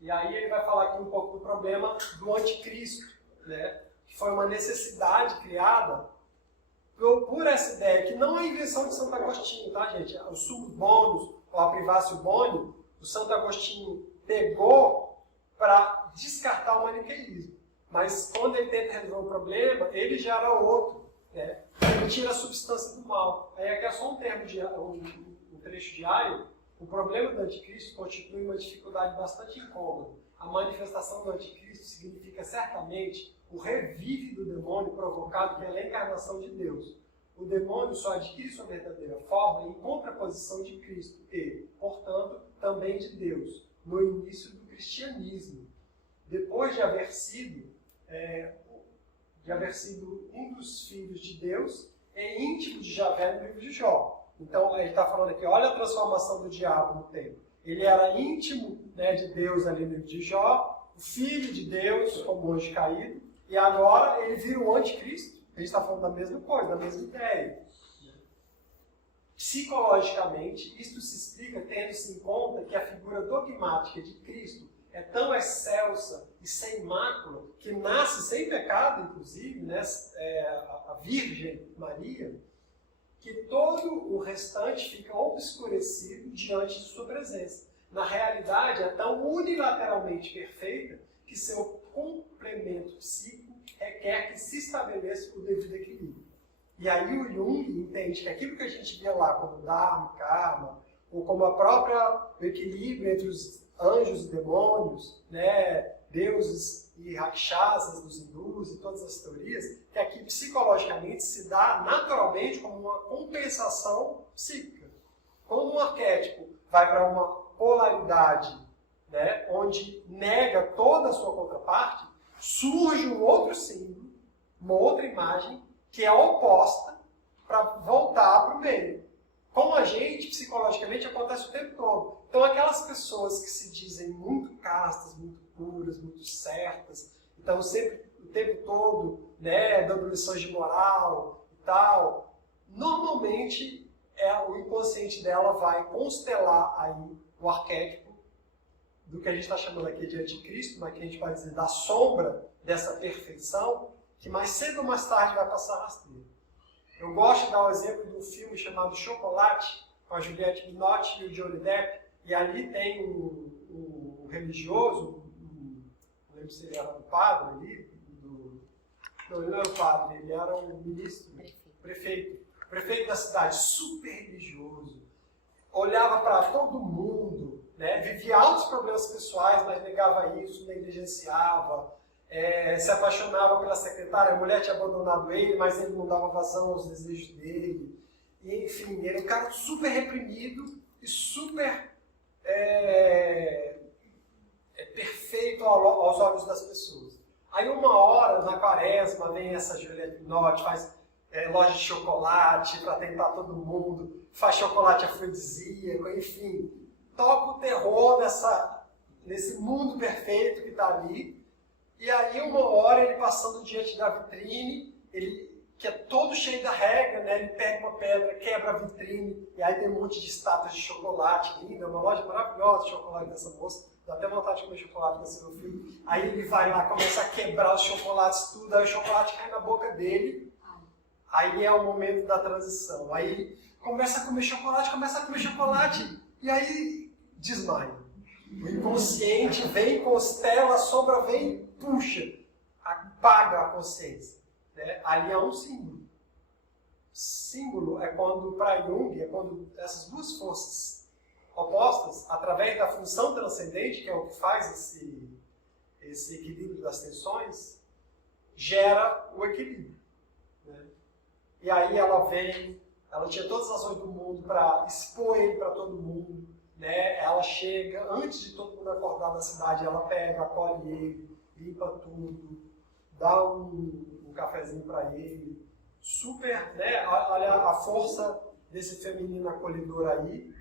E aí ele vai falar aqui um pouco do problema do anticristo, né, que foi uma necessidade criada por essa ideia, que não é invenção de Santo Agostinho, tá, gente? O sumus bonus, ou a privatio boni, o Santo Agostinho pegou para descartar o maniqueísmo. Mas quando ele tenta resolver um problema, ele gera outro. Né? Ele tira a substância do mal. Aí aqui é só um termo de um trecho de Aio. O problema do anticristo constitui uma dificuldade bastante incômoda. A manifestação do anticristo significa certamente o revive do demônio provocado pela encarnação de Deus. O demônio só adquire sua verdadeira forma em contraposição de Cristo e, portanto, também de Deus, no início do cristianismo. Depois de haver sido um dos filhos de Deus e íntimo de Javé no livro de Jó. Então, ele está falando aqui, olha a transformação do diabo no tempo. Ele era íntimo, né, de Deus ali no livro de Jó, o filho de Deus, como anjo caído, e agora ele vira o anticristo. A gente está falando da mesma coisa, da mesma ideia. Psicologicamente, isto se explica tendo-se em conta que a figura dogmática de Cristo é tão excelsa e sem mácula, que nasce sem pecado, inclusive, né, a Virgem Maria, que todo o restante fica obscurecido diante de sua presença. Na realidade, é tão unilateralmente perfeita que seu complemento psíquico requer que se estabeleça o devido equilíbrio. E aí o Jung entende que aquilo que a gente vê lá como Dharma, Karma, ou como o equilíbrio entre os anjos e demônios, né, deuses e rakshasas dos hindus e todas as teorias, que aqui psicologicamente se dá naturalmente como uma compensação psíquica. Quando um arquétipo vai para uma polaridade, né, onde nega toda a sua contraparte, surge um outro símbolo, uma outra imagem, que é oposta para voltar para o meio. Com a gente, psicologicamente, acontece o tempo todo. Então, aquelas pessoas que se dizem muito castas, muito puras, muito certas, então sempre, o tempo todo, né, dando lições de moral e tal, normalmente o inconsciente dela vai constelar aí o arquétipo do que a gente está chamando aqui de anticristo, mas que a gente pode dizer da sombra dessa perfeição, que mais cedo ou mais tarde vai passar rasteiro. Eu gosto de dar o exemplo de um filme chamado Chocolate, com a Juliette Binotti e o Johnny Depp, e ali tem um religioso, não lembro se ele era um padre ali, não, ele não era o padre, ele era um ministro, prefeito da cidade, super religioso, olhava para todo mundo, né, vivia altos problemas pessoais, mas negava isso, negligenciava, se apaixonava pela secretária, a mulher tinha abandonado ele, mas ele não dava vazão aos desejos dele. E, enfim, ele é um cara super reprimido e super perfeito aos olhos das pessoas. Aí uma hora, na quaresma, vem essa Juliette Binotti, faz loja de chocolate para tentar todo mundo, faz chocolate afrodisíaco, enfim. Toca o terror nesse mundo perfeito que está ali. E aí, uma hora, ele passando diante da vitrine, que é todo cheio da regra, né? Ele pega uma pedra, quebra a vitrine, e aí tem um monte de estátuas de chocolate linda, uma loja maravilhosa de chocolate dessa moça, dá até vontade de comer chocolate nesse meu filme. Aí ele vai lá, começa a quebrar os chocolates, tudo, aí o chocolate cai na boca dele, aí é o momento da transição. Aí começa a comer chocolate, e aí desmaia. O inconsciente vem, constela, a sombra vem e puxa, apaga a consciência. Né? Ali há um símbolo. Símbolo é quando, para Jung, é quando essas duas forças opostas, através da função transcendente, que é o que faz esse equilíbrio das tensões, gera o equilíbrio. Né? E aí ela vem, ela tinha todas as razões do mundo para expor ele para todo mundo. Né? Ela chega, antes de todo mundo acordar na cidade, ela pega, acolhe ele, limpa tudo, dá um cafezinho para ele. Super, né? Olha a força desse feminino acolhedor aí,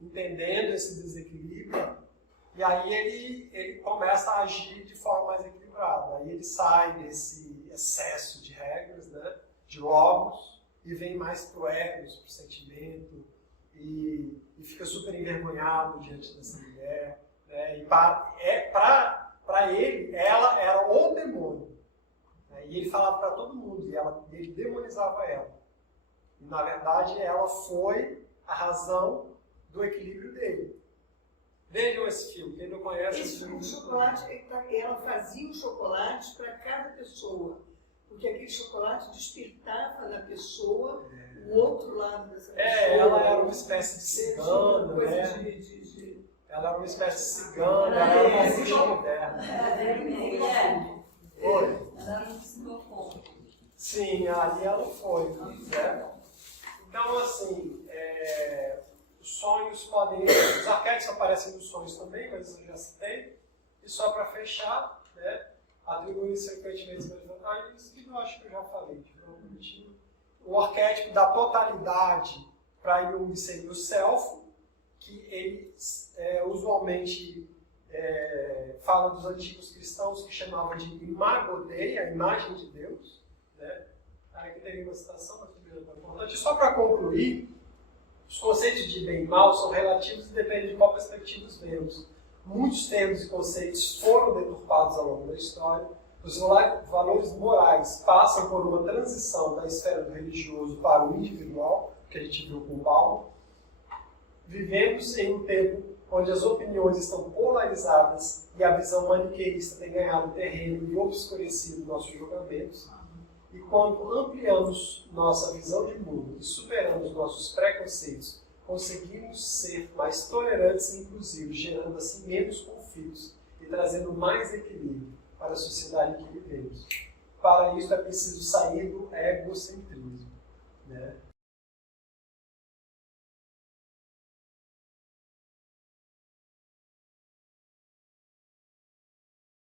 entendendo esse desequilíbrio, e aí ele começa a agir de forma mais equilibrada. Aí ele sai desse excesso de regras, né? De logos, e vem mais pro ego, pro sentimento, e fica super envergonhado diante dessa mulher. Né? E para ele, ela era o demônio. E ele falava para todo mundo, e ele demonizava ela. E, na verdade, ela foi a razão do equilíbrio dele. Vejam esse filme, quem não conhece esse filme. O chocolate, ela fazia o chocolate para cada pessoa, porque aquele chocolate despertava na pessoa o outro lado dessa pessoa. Ela era uma espécie de cigana, né? Ela era uma espécie de cigana, ela era uma bruxa moderna. Oi? Sim, ali ela foi, né? Então, assim, os sonhos podem... Os arquétipos aparecem nos sonhos também, mas eu já citei. E só para fechar, né? Atribuir frequentemente meus vantagens, que eu acho que eu já falei, o arquétipo da totalidade para Jung seria o self, que ele usualmente fala dos antigos cristãos que chamavam de imago Dei, a imagem de Deus. Né? Aqui tem uma citação, mas é importante. Só para concluir, os conceitos de bem e mal são relativos e dependem de qual perspectiva os vemos. Muitos termos e conceitos foram deturpados ao longo da história. Os valores morais passam por uma transição da esfera do religioso para o individual, que a gente viu com Paulo. Vivemos em um tempo onde as opiniões estão polarizadas e a visão maniqueísta tem ganhado terreno e obscurecido nossos julgamentos. E quando ampliamos nossa visão de mundo e superamos nossos preconceitos, conseguimos ser mais tolerantes e inclusivos, gerando assim menos conflitos e trazendo mais equilíbrio para a sociedade em que vivemos. Para isso é preciso sair do egocentrismo. Né?